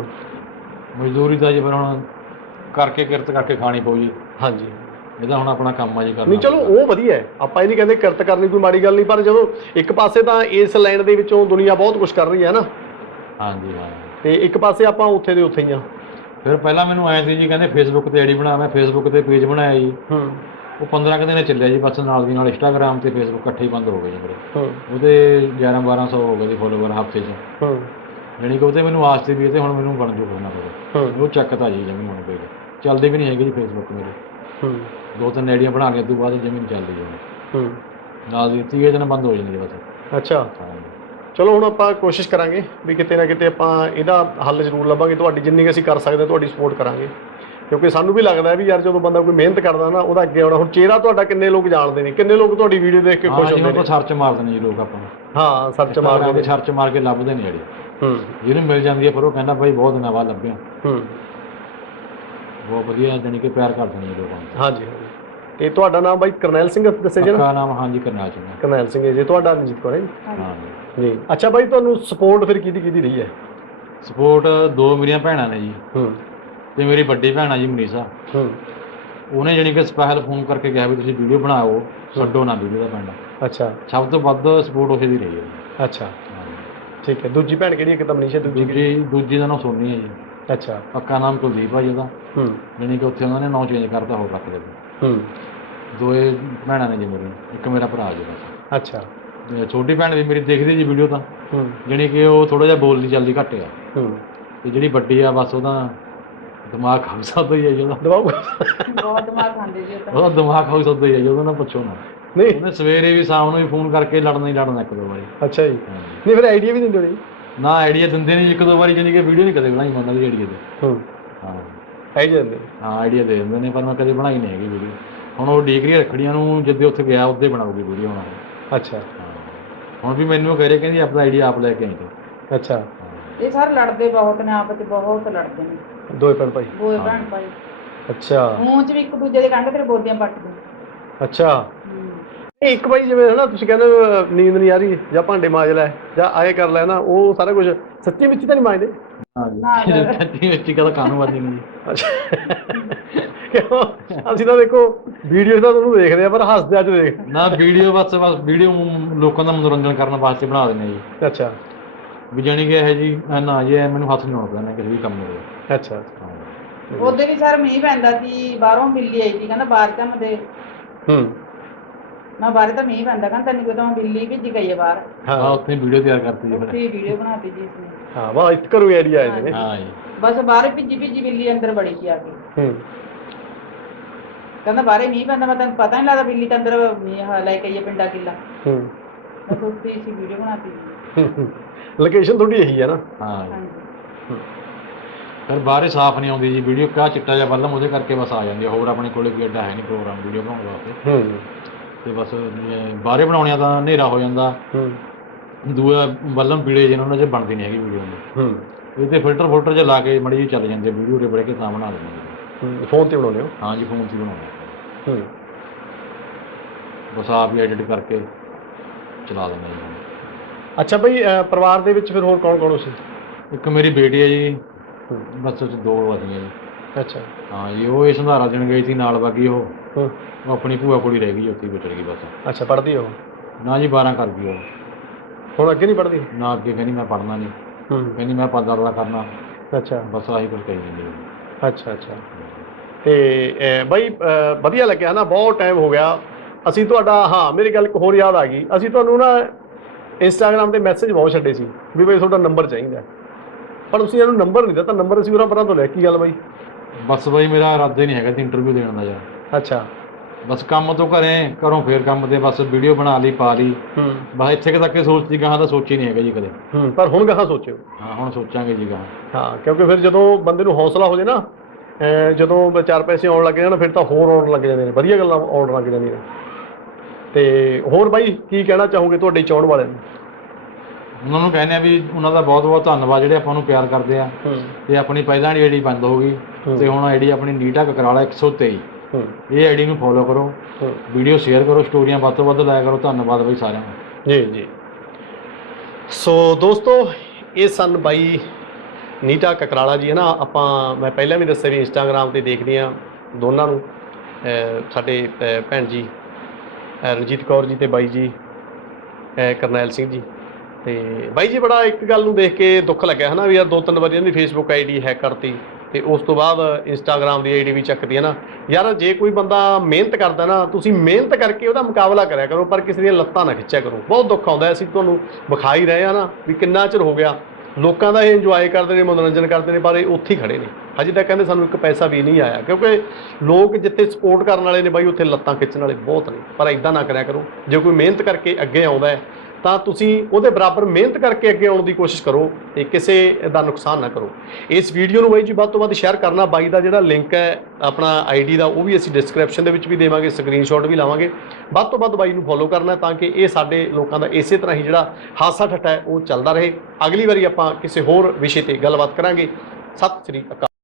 B: ਮਜ਼ਦੂਰੀ ਤਾਂ ਜੀ ਫਿਰ ਹੁਣ ਕਰਕੇ ਕਿਰਤ ਕਰਕੇ ਖਾਣੀ ਪਊ ਜੀ।
A: ਹਾਂਜੀ,
B: ਇਹਦਾ ਹੁਣ ਆਪਣਾ ਕੰਮ ਆ ਜੀ ਕਰਨਾ।
A: ਨਹੀਂ ਚਲੋ ਉਹ ਵਧੀਆ ਹੈ, ਆਪਾਂ ਇਹ ਨਹੀਂ ਕਹਿੰਦੇ ਕਿਰਤ ਕਰਨੀ ਕੋਈ ਮਾੜੀ ਗੱਲ ਨਹੀਂ, ਪਰ ਜਦੋਂ ਇੱਕ ਪਾਸੇ ਤਾਂ ਇਸ ਲਾਈਨ ਦੇ ਵਿੱਚੋਂ ਦੁਨੀਆ ਬਹੁਤ ਕੁਝ ਕਰ ਰਹੀ ਹੈ ਨਾ।
B: ਹਾਂਜੀ ਹਾਂ,
A: ਤੇ ਇੱਕ ਪਾਸੇ ਆਪਾਂ ਉੱਥੇ ਦੇ ਉੱਥੇ ਹੀ ਆ।
B: ਫਿਰ ਪਹਿਲਾਂ ਮੈਨੂੰ ਆਏ ਸੀ ਜੀ, ਕਹਿੰਦੇ ਫੇਸਬੁੱਕ ਤੇ ਆਈਡੀ ਬਣਾ, ਮੈਂ ਫੇਸਬੁੱਕ ਤੇ ਪੇਜ ਬਣਾਇਆ ਜੀ। ਉਹ 15 ਕੁ ਦਿਨ ਚੱਲਿਆ ਜੀ, ਬਸ ਨਾਲ ਦੀ ਨਾਲ ਇੰਸਟਾਗ੍ਰਾਮ ਤੇ ਫੇਸਬੁੱਕ ਇਕੱਠੇ ਹੀ ਬੰਦ ਹੋ ਗਏ ਜੀ ਮੇਰੇ। ਉਹਦੇ 1100-1200 ਹੋ ਗਏ ਸੀ ਫੋਲੋਵਰ ਹਫ਼ਤੇ 'ਚ, ਜਾਣੀ ਕਿ ਉਹਦੇ ਮੈਨੂੰ ਆਸ ਸੀ ਵੀ ਇਹ ਤੇ ਹੁਣ ਮੈਨੂੰ ਬਣ ਜੂ ਕਰਨਾ ਪਵੇ। ਉਹ ਚੱਕਤਾ ਜੀ ਜਮੀਨ, ਹੁਣ ਪੇਜ ਚੱਲਦੇ ਵੀ ਨਹੀਂ ਹੈਗੇ ਜੀ ਫੇਸਬੁੱਕ ਮੇਰੇ। 2-3 ਆਈਡੀਆਂ ਬਣਾ ਕੇ ਤੋਂ ਬਾਅਦ ਜਮੀਨ ਚੱਲਦੀ ਜੀ, ਨਾਲ ਦੀ 30 ਦਿਨ ਬੰਦ ਹੋ ਜਾਂਦੀ ਬਸ।
A: ਅੱਛਾ, ਚਲੋ ਹੁਣ ਆਪਾਂ ਕੋਸ਼ਿਸ਼ ਕਰਾਂਗੇ ਵੀ ਕਿਤੇ ਨਾ ਕਿਤੇ ਆਪਾਂ ਇਹਦਾ ਹੱਲ ਜ਼ਰੂਰ ਲੱਭਾਂਗੇ। ਤੁਹਾਡੀ ਜਿੰਨੀ ਕੁ ਅਸੀਂ ਕਰ ਸਕਦੇ ਤੁਹਾਡੀ ਸਪੋਰਟ ਕਰਾਂਗੇ, ਕਿਉਂਕਿ ਸਾਨੂੰ ਵੀ ਲੱਗਦਾ ਵੀ ਯਾਰ ਜਦੋਂ ਬੰਦਾ ਕੋਈ ਮਿਹਨਤ ਕਰਦਾ ਨਾ, ਉਹਦਾ ਅੱਗੇ ਆਉਣਾ। ਹੁਣ ਚਿਹਰਾ ਤੁਹਾਡਾ ਕਿੰਨੇ ਲੋਕ ਜਾਣਦੇ ਨੇ, ਕਿੰਨੇ ਲੋਕ ਤੁਹਾਡੀ ਵੀਡੀਓ ਦੇਖ ਕੇ ਖੁਸ਼ ਹੁੰਦੇ ਨੇ।
B: ਸਰਚ ਮਾਰਦੇ ਨੇ ਜੀ ਲੋਕ ਆਪਾਂ ਨੂੰ।
A: ਹਾਂ, ਸਰਚ ਮਾਰਦੇ ਨੇ,
B: ਸਰਚ ਮਾਰ ਕੇ ਲੱਭਦੇ ਨੇ ਜਿਹੜੇ, ਜਿਹਨੂੰ ਮਿਲ ਜਾਂਦੀ ਹੈ ਫਿਰ ਉਹ ਕਹਿੰਦਾ ਬਾਈ ਬਹੁਤ ਦਿਨਾਂ ਬਾਅਦ ਲੱਭਿਆ। ਬਹੁਤ ਵਧੀਆ, ਜਾਣੀ ਕਿ ਪਿਆਰ ਕਰਦੇ ਨੇ ਲੋਕਾਂ ਨੂੰ।
A: ਹਾਂਜੀ ਹਾਂਜੀ, ਤੇ ਤੁਹਾਡਾ ਨਾਮ ਬਾਈ ਕਰਨੈਲ ਸਿੰਘ ਦੱਸਿਆ ਜੀ ਨਾ?
B: ਨਾਮ ਹਾਂਜੀ ਕਰਨੈਲ ਸਿੰਘ।
A: ਕਰਨੈਲ ਸਿੰਘ ਜੀ, ਤੁਹਾਡਾ ਰਣਜੀਤ ਕੌਰ ਹੈ ਜੀ?
B: ਹਾਂ
A: ਜੀ। ਅੱਛਾ ਬਾਈ, ਤੁਹਾਨੂੰ ਸਪੋਰਟ ਫਿਰ ਕਿਹਦੀ ਰਹੀ ਹੈ?
B: ਸਪੋਰਟ 2 ਮੇਰੀਆਂ ਭੈਣਾਂ ਨੇ ਜੀ, ਤੇ ਮੇਰੀ ਵੱਡੀ ਭੈਣ ਆ ਜੀ ਮਨੀਸ਼ਾ। ਉਹਨੇ ਜਾਣੀ ਕਿ ਸਪੈਸ਼ਲ ਫੋਨ ਕਰਕੇ ਕਿਹਾ ਵੀ ਤੁਸੀਂ ਵੀਡੀਓ ਬਣਾਓ, ਛੱਡੋ ਨਾ ਵੀਡੀਓ ਦਾ ਪਿੰਡ।
A: ਅੱਛਾ,
B: ਸਭ ਤੋਂ ਵੱਧ ਸਪੋਰਟ ਉਸੇ ਦੀ ਰਹੀ ਹੈ।
A: ਅੱਛਾ ਠੀਕ ਹੈ। ਦੂਜੀ ਭੈਣ ਕਿਹੜੀ ਹੈ? ਇੱਕ ਤਾਂ ਮਨੀਸ਼ਾ, ਦੂਜੀ
B: ਦੂਜੀ ਦਾ ਨਾਮ ਸੋਨੀ ਹੈ ਜੀ।
A: ਅੱਛਾ।
B: ਪੱਕਾ ਨਾਮ ਕੁਲਦੀਪ ਭਾਈ ਉਹਦਾ। ਜਾਣੀ ਕਿ ਉੱਥੇ ਉਹਨਾਂ ਨੇ ਨਾਂ ਚੇਂਜ ਕਰਤਾ ਹੋਰ ਰੱਖ ਦਿੱਤਾ। ਦੋਏ ਭੈਣਾਂ ਨੇ ਜੀ ਮੇਰੀ, ਇੱਕ ਮੇਰਾ ਭਰਾ ਜੀ ਬਸ।
A: ਅੱਛਾ।
B: ਛੋਟੀ ਭੈਣ ਵੀ ਮੇਰੀ ਦੇਖਦੀ ਜੀ ਵੀਡੀਓ ਤਾਂ, ਜਾਣੀ ਕਿ ਉਹ ਥੋੜ੍ਹਾ ਜਿਹਾ ਬੋਲਦੀ ਚੱਲਦੀ ਘੱਟ ਆ। ਤੇ ਜਿਹੜੀ ਵੱਡੀ ਆ ਬਸ ਉਹਦਾ ਦਿਮਾਗ ਖਾਊ ਸਕਦਾ ਹੀ ਹੈ ਜੀ ਉਹਦਾ।
C: ਬਹੁਤ ਦਿਮਾਗ ਖਾਂਦੇ ਜੀ
B: ਉਹਦਾ ਦਿਮਾਗ ਖਾਊ ਸਕਦਾ ਹੀ ਹੈ ਜੀ, ਉਹਦਾ ਨਾ ਪੁੱਛੋ ਨਾ।
A: ਨਹੀਂ
B: ਉਹਨੇ ਸਵੇਰੇ ਵੀ ਸ਼ਾਮ ਨੂੰ ਵੀ ਫੋਨ ਕਰਕੇ ਲੜਨਾ ਹੀ ਲੜਨਾ ਇੱਕ ਦੋ ਵਾਰੀ।
A: ਅੱਛਾ ਜੀ। ਨਹੀਂ ਫਿਰ ਆਈਡੀਆ ਵੀ ਦਿੰਦੇ ਹੋ ਜੀ?
B: ਨਾ ਆਈਡੀਆ ਦਿੰਦੇ ਨਹੀਂ, ਇੱਕ ਦੋ ਵਾਰੀ ਜਾਣੀ ਕਿ ਵੀਡੀਓ ਨਹੀਂ ਕਦੇ ਬਣਾਈ ਮੈਂ ਉਹਨਾਂ ਦੀ ਆਈਡੀਆ 'ਤੇ। ਹਾਂ
A: ਆਈਡੀਆ ਦਿੰਦੇ? ਹਾਂ
B: ਆਈਡੀਆ ਦੇ ਦਿੰਦੇ ਨੇ, ਪਰ ਮੈਂ ਕਦੇ ਬਣਾਈ ਨਹੀਂ ਹੈਗੀ ਵੀਡੀਓ। ਹੁਣ ਉਹ ਡਿਗਰੀ ਰੱਖੜੀਆਂ ਨੂੰ ਜਿੱਦੇ ਉੱਥੇ ਗਿਆ ਉੱਦੇ ਬਣਾਉਗੀ ਵੀਡੀਓ ਉਹਨਾਂ ਨੇ।
A: ਅੱਛਾ।
B: ਹੁਣ ਵੀ ਮੈਨੂੰ ਉਹ ਕਹਿ ਰਹੇ ਕਹਿੰਦੀ ਆਪਣਾ ਆਈਡੀਆ ਆਪ ਲੈ ਕੇ ਆਈ ਤੂੰ।
A: ਅੱਛਾ।
C: ਇਹ ਸਾਰੇ ਲੜਦੇ ਬਹੁਤ ਨੇ, ਆਪਸ 'ਚ ਬਹੁਤ ਲੜਦੇ ਨੇ
A: ਦੋਏ ਭੈਣ ਭਾਈ?
C: ਦੋਏ ਭੈਣ ਭਾਈ।
A: ਅੱਛਾ।
C: ਮੂੰਹ 'ਚ ਵੀ ਇੱਕ ਦੂਜੇ ਦੇ ਕੰਢ ਤੇ ਬੋਲੀਆਂ ਪੱਟਦੇ।
A: ਅੱਛਾ। ਇੱਕ ਭਾਈ ਜਿਵੇਂ ਹੈ ਨਾ ਤੁਸੀਂ ਕਹਿੰਦੇ ਨੀਂਦ ਨਹੀਂ ਆ ਰਹੀ ਜਾਂ ਭਾਂਡੇ ਮਾਂਜ ਲੈ ਜਾਂ ਆਏ ਕਰ ਲੈ ਨਾ, ਉਹ ਸਾਰਾ ਕੁਝ ਸੱਚੀ ਵਿੱਚ ਤਾਂ ਨਹੀਂ ਮਾਂਜਦੇ?
B: ਸੱਚੀ ਵਿੱਚ ਕਦਾ ਕਾਨੂੰ ਵੱਜਦੀ ਨਹੀਂ।
A: ਅੱਛਾ। ਅਸੀਂ ਤਾਂ ਦੇਖੋ ਵੀਡੀਓ ਤਾਂ ਤੁਹਾਨੂੰ ਦੇਖਦੇ ਆ ਪਰ ਹੱਸਦੇ ਅੱਜ ਦੇਖ
B: ਨਾ। ਵੀਡੀਓ ਬਸ ਵੀਡੀਓ ਲੋਕਾਂ ਦਾ ਮਨੋਰੰਜਨ ਕਰਨ ਵਾਸਤੇ ਬਣਾ ਦਿੰਦੇ ਜੀ।
A: ਅੱਛਾ।
B: ਵੀ ਜਾਣੀ ਕਿ ਇਹ ਜੀ ਨਾ ਜੀ ਮੈਨੂੰ ਹੱਥ ਨਹੀਂ ਆਉਂਦਾ ਨਾ ਕਿਸੇ ਵੀ ਕੰਮ ਨੂੰ।
A: ਅੱਛਾ।
C: ਉਹਦੇ ਵੀ ਸਰ ਮੀਂਹ ਪੈਂਦਾ ਸੀ, ਬਾਹਰੋਂ ਬਿੱਲੀ ਆਈ ਸੀ, ਕਹਿੰਦਾ ਬਾਹਰ ਘੁੰਮਦੇ। ਮੈਂ ਬਾਹਰ ਤਾਂ ਮੀਂਹ ਪੈਂਦਾ, ਕਹਿੰਦਾ ਤੈਨੂੰ ਪਤਾ ਬਿੱਲੀ ਭਿੱਜ ਗਈ ਹੈ ਬਾਹਰ।
B: ਹਾਂ ਉੱਥੇ ਵੀਡੀਓ ਤਿਆਰ ਕਰਤੀ ਜੀ।
C: ਉੱਥੇ ਵੀਡੀਓ ਬਣਾਤੀ ਜੀ ਇਸਨੇ।
A: ਹਾਂ ਵਾਹ, ਇੱਕ ਘਰੋਂ ਆਈਡੀਆ ਆਏ ਨੇ।
B: ਹਾਂ ਜੀ।
C: ਬਸ ਬਾਹਰ ਭਿੱਜੀ ਬਿੱਲੀ ਅੰਦਰ ਵੜੀ ਸੀ ਆ ਕੇ। ਕਹਿੰਦਾ ਬਾਹਰੇ ਮੀਂਹ ਪੈਂਦਾ, ਮੈਂ ਤੈਨੂੰ ਪਤਾ ਨਹੀਂ ਲੱਗਦਾ ਬਿੱਲੀ ਤਾਂ ਅੰਦਰ ਲੈ ਕੇ ਆਈਏ ਪਿੰਡਾ ਕਿੱਲਾ। ਬਸ ਉੱਥੇ ਹੀ ਵੀਡੀਓ ਬਣਾਤੀ।
A: ਲੋਕੇਸ਼ਨ ਤੁਹਾਡੀ ਇਹੀ ਹੈ ਨਾ?
B: ਹਾਂ। ਫਿਰ ਬਾਹਰੇ ਸਾਫ਼ ਨਹੀਂ ਆਉਂਦੀ ਜੀ ਵੀਡੀਓ, ਕਿਆ ਚਿੱਟਾ ਜਿਹਾ ਬੱਲਮ ਉਹਦੇ ਕਰਕੇ ਬਸ ਆ ਜਾਂਦੀ ਹੈ। ਹੋਰ ਆਪਣੇ ਕੋਲੇ ਕੋਈ ਐਡਾ ਹੈ ਨਹੀਂ ਪ੍ਰੋਗਰਾਮ ਵੀਡੀਓ ਬਣਾਉਣ ਵਾਸਤੇ। ਤੇ ਬਸ ਬਾਹਰੇ ਬਣਾਉਣਿਆ ਤਾਂ ਹਨੇਰਾ ਹੋ ਜਾਂਦਾ। ਦੂਆ ਬੱਲਮ ਪੀਲੇ ਜਿਹਨਾਂ ਉਹਨਾਂ 'ਚ ਬਣਦੀ ਨਹੀਂ ਹੈਗੀ ਵੀਡੀਓ ਦੀ। ਇਹ ਤੇ ਫਿਲਟਰ ਜਿਹਾ ਲਾ ਕੇ ਮੜੀ ਜਿਹੀ ਚੱਲ ਜਾਂਦੇ ਵੀਡੀਓ ਦੇ ਬੜੇ ਕੇ ਤਾਂ ਬਣਾ ਦਿੰਦੇ।
A: ਫੋਨ ਤੇ ਬਣਾਉਂਦੇ ਹੋ?
B: ਹਾਂ ਜੀ ਫੋਨ 'ਤੇ ਬਣਾਉਂਦੇ। ਬਸ ਆਪ ਹੀ ਐਡਿਟ ਕਰਕੇ ਚਲਾ ਦਿੰਦੇ ਜੀ।
A: ਅੱਛਾ ਭਾਈ, ਪਰਿਵਾਰ ਦੇ ਵਿੱਚ ਫਿਰ ਹੋਰ ਕੌਣ ਕੌਣ ਸੀ?
B: ਇੱਕ ਮੇਰੀ ਬੇਟੀ ਹੈ ਜੀ, ਬਸ ਦੋ ਵਧੀਆਂ ਜੀ।
A: ਅੱਛਾ।
B: ਹਾਂ ਜੀ, ਉਹ ਇਹ ਸੰਧਾਰਾ ਦੇਣ ਗਈ ਸੀ ਨਾਲ ਬਾਕੀ ਉਹ ਆਪਣੀ ਭੂਆ ਕੁੜੀ ਰਹਿ ਗਈ, ਉੱਥੇ ਵਿਚਰ ਗਈ ਬਸ।
A: ਅੱਛਾ। ਪੜ੍ਹਦੀ ਹੋ? ਨਾ
B: ਜੀ 12 ਕਰ ਗਈ ਉਹ।
A: ਹੁਣ ਅੱਗੇ ਨਹੀਂ ਪੜ੍ਹਦੀ? ਨਾ
B: ਅੱਗੇ ਕਹਿੰਦੀ ਮੈਂ ਪੜ੍ਹਨਾ ਨਹੀਂ, ਕਹਿੰਦੀ ਮੈਂ ਪੱਦਾਂ ਦਾ ਕਰਨਾ।
A: ਅੱਛਾ।
B: ਬਸ ਆਹੀ ਕੁਝ ਕਹੀ ਜਾਂਦੀ।
A: ਅੱਛਾ ਅੱਛਾ। ਤੇ ਬਾਈ ਵਧੀਆ ਲੱਗਿਆ ਨਾ, ਬਹੁਤ ਟਾਈਮ ਹੋ ਗਿਆ। ਅਸੀਂ ਤੁਹਾਡਾ ਮੇਰੀ ਗੱਲ ਇੱਕ ਹੋਰ ਯਾਦ ਆ ਗਈ, ਅਸੀਂ ਤੁਹਾਨੂੰ ਨਾ ਇੰਸਟਾਗ੍ਰਾਮ 'ਤੇ ਮੈਸੇਜ ਬਹੁਤ ਛੱਡੇ ਸੀ ਵੀ ਬਾਈ ਤੁਹਾਡਾ ਨੰਬਰ ਚਾਹੀਦਾ, ਪਰ ਤੁਸੀਂ ਇਹਨੂੰ ਨੰਬਰ ਨਹੀਂ ਦਿੱਤਾ। ਨੰਬਰ ਅਸੀਂ ਉਹਨਾਂ ਪਰਾਂ ਤੋਂ ਲੈ, ਕੀ ਗੱਲ ਬਾਈ?
B: ਬਸ ਬਾਈ ਮੇਰਾ ਇਰਾਦਾ ਹੀ ਨਹੀਂ ਹੈਗਾ ਇੰਟਰਵਿਊ ਦੇਣ ਦਾ ਯਾਰ।
A: ਅੱਛਾ।
B: ਬਸ ਕੰਮ ਤੋਂ ਘਰੋਂ ਫੇਰ ਕੰਮ ਤੇ ਬਸ ਵੀਡੀਓ ਬਣਾ ਲਈ ਪਾ ਲਈ। ਬਸ ਇੱਥੇ ਤੱਕ ਸੋਚਦੀ ਗਾਹਾਂ ਤਾਂ ਸੋਚੀ ਨਹੀਂ ਹੈਗਾ ਜੀ ਕਦੇ।
A: ਪਰ ਹੁਣ ਗਾਹਾਂ ਸੋਚਿਓ? ਹਾਂ
B: ਹੁਣ ਸੋਚਾਂਗੇ ਜੀ ਗਾਹਾਂ।
A: ਹਾਂ, ਕਿਉਂਕਿ ਫਿਰ ਜਦੋਂ ਬੰਦੇ ਨੂੰ ਹੌਸਲਾ ਹੋ ਜਾਏ ਨਾ, ਜਦੋਂ ਚਾਰ ਪੈਸੇ ਆਉਣ ਲੱਗ ਜਾਣ ਫਿਰ ਤਾਂ ਹੋਰ ਆਉਣ ਲੱਗ ਜਾਂਦੇ ਨੇ, ਵਧੀਆ ਗੱਲਾਂ ਆਉਣ ਲੱਗ ਜਾਂਦੀਆਂ। ਤੇ ਹੋਰ ਬਾਈ ਕੀ ਕਹਿਣਾ ਚਾਹੋਗੇ ਤੁਹਾਡੇ ਚਾਹੁਣ ਵਾਲਿਆਂ ਨੂੰ?
B: ਉਹਨਾਂ ਨੂੰ ਕਹਿੰਦੇ ਆ ਵੀ ਉਹਨਾਂ ਦਾ ਬਹੁਤ ਬਹੁਤ ਧੰਨਵਾਦ ਜਿਹੜੇ ਆਪਾਂ ਨੂੰ ਪਿਆਰ ਕਰਦੇ ਆ। ਤੇ ਆਪਣੀ ਪਹਿਲਾਂ ਵਾਲੀ ਆਈਡੀ ਬੰਦ ਹੋ ਗਈ ਤੇ ਹੁਣ ਆਈਡੀ ਆਪਣੀ ਨੀਟਾ ਕਕਰਾਲਾ 123, ਇਹ ਆਈਡੀ ਨੂੰ ਫੋਲੋ ਕਰੋ, ਵੀਡੀਓ ਸ਼ੇਅਰ ਕਰੋ, ਸਟੋਰੀਆਂ ਵੱਧ ਤੋਂ ਵੱਧ ਲਾਇਆ ਕਰੋ। ਧੰਨਵਾਦ ਬਾਈ ਸਾਰਿਆਂ ਨੂੰ। ਜੀ ਜੀ। ਸੋ ਦੋਸਤੋ, ਇਹ ਸਨ ਬਾਈ ਨੀਟਾ ਕਕਰਾਲਾ ਜੀ, ਹੈ ਨਾ। ਮੈਂ ਪਹਿਲਾਂ ਵੀ ਦੱਸਿਆ ਵੀ ਇੰਸਟਾਗ੍ਰਾਮ 'ਤੇ ਦੇਖਦੇ ਹਾਂ ਦੋਨਾਂ ਨੂੰ, ਸਾਡੇ ਭੈਣ ਜੀ ਰਣਜੀਤ ਕੌਰ ਜੀ ਅਤੇ ਬਾਈ ਜੀ ਕਰਨੈਲ ਸਿੰਘ ਜੀ। ਅਤੇ ਬਾਈ ਜੀ ਬੜਾ ਇੱਕ ਗੱਲ ਨੂੰ ਦੇਖ ਕੇ ਦੁੱਖ ਲੱਗਿਆ, ਹੈ ਨਾ, ਵੀ ਯਾਰ 2-3 ਵਾਰੀ ਇਹਨਾਂ ਦੀ ਫੇਸਬੁੱਕ ਆਈਡੀ ਹੈਕ ਕਰਤੀ ਅਤੇ ਉਸ ਤੋਂ ਬਾਅਦ ਇੰਸਟਾਗ੍ਰਾਮ ਦੀ ਆਈਡੀ ਵੀ ਚੱਕਦੀ, ਹੈ ਨਾ। ਯਾਰ ਜੇ ਕੋਈ ਬੰਦਾ ਮਿਹਨਤ ਕਰਦਾ ਨਾ, ਤੁਸੀਂ ਮਿਹਨਤ ਕਰਕੇ ਉਹਦਾ ਮੁਕਾਬਲਾ ਕਰਿਆ ਕਰੋ, ਪਰ ਕਿਸੇ ਦੀਆਂ ਲੱਤਾਂ ਨਾ ਖਿੱਚਿਆ ਕਰੋ। ਬਹੁਤ ਦੁੱਖ ਆਉਂਦਾ। ਅਸੀਂ ਤੁਹਾਨੂੰ ਵਿਖਾ ਹੀ ਰਹੇ ਹਾਂ ਨਾ ਵੀ ਕਿੰਨਾ ਚਿਰ ਹੋ ਗਿਆ ਲੋਕਾਂ ਦਾ ਇਹ ਇੰਜੋਏ ਕਰਦੇ ਨੇ, ਮਨੋਰੰਜਨ ਕਰਦੇ ਨੇ, ਪਰ ਇਹ ਉੱਥੇ ਹੀ ਖੜ੍ਹੇ ਨੇ। ਹਜੇ ਤੱਕ ਕਹਿੰਦੇ ਸਾਨੂੰ ਇੱਕ ਪੈਸਾ ਵੀ ਨਹੀਂ ਆਇਆ, ਕਿਉਂਕਿ ਲੋਕ ਜਿੱਥੇ ਸਪੋਰਟ ਕਰਨ ਵਾਲੇ ਨੇ ਬਾਈ ਉੱਥੇ ਲੱਤਾਂ ਖਿੱਚਣ ਵਾਲੇ ਬਹੁਤ ਨੇ। ਪਰ ਇੱਦਾਂ ਨਾ ਕਰਿਆ ਕਰੋ। ਜੇ ਕੋਈ ਮਿਹਨਤ ਕਰਕੇ ਅੱਗੇ ਆਉਂਦਾ ਹੈ ਤਾਂ ਤੁਸੀਂ ਉਹਦੇ ਬਰਾਬਰ ਮਿਹਨਤ ਕਰਕੇ ਅੱਗੇ ਆਉਣ ਦੀ ਕੋਸ਼ਿਸ਼ ਕਰੋ ਅਤੇ ਕਿਸੇ ਦਾ ਨੁਕਸਾਨ ਨਾ ਕਰੋ। ਇਸ ਵੀਡੀਓ ਨੂੰ ਬਾਈ ਜੀ ਵੱਧ ਤੋਂ ਵੱਧ ਸ਼ੇਅਰ ਕਰਨਾ। ਬਾਈ ਦਾ ਜਿਹੜਾ ਲਿੰਕ ਹੈ ਆਪਣਾ ਆਈਡੀ ਦਾ, ਉਹ ਵੀ ਅਸੀਂ ਡਿਸਕ੍ਰਿਪਸ਼ਨ ਦੇ ਵਿੱਚ ਵੀ ਦੇਵਾਂਗੇ, ਸਕਰੀਨਸ਼ਾਟ ਵੀ ਲਾਵਾਂਗੇ। ਵੱਧ ਤੋਂ ਵੱਧ ਬਾਈ ਨੂੰ ਫੋਲੋ ਕਰਨਾ ਤਾਂ ਕਿ ਇਹ ਸਾਡੇ ਲੋਕਾਂ ਦਾ ਇਸੇ ਤਰ੍ਹਾਂ ਹੀ ਜਿਹੜਾ ਹਾਸਾ ਠੱਠਾ ਹੈ ਉਹ ਚੱਲਦਾ ਰਹੇ। ਅਗਲੀ ਵਾਰੀ ਆਪਾਂ ਕਿਸੇ ਹੋਰ ਵਿਸ਼ੇ 'ਤੇ ਗੱਲਬਾਤ ਕਰਾਂਗੇ। ਸਤਿ ਸ੍ਰੀ ਅਕਾਲ।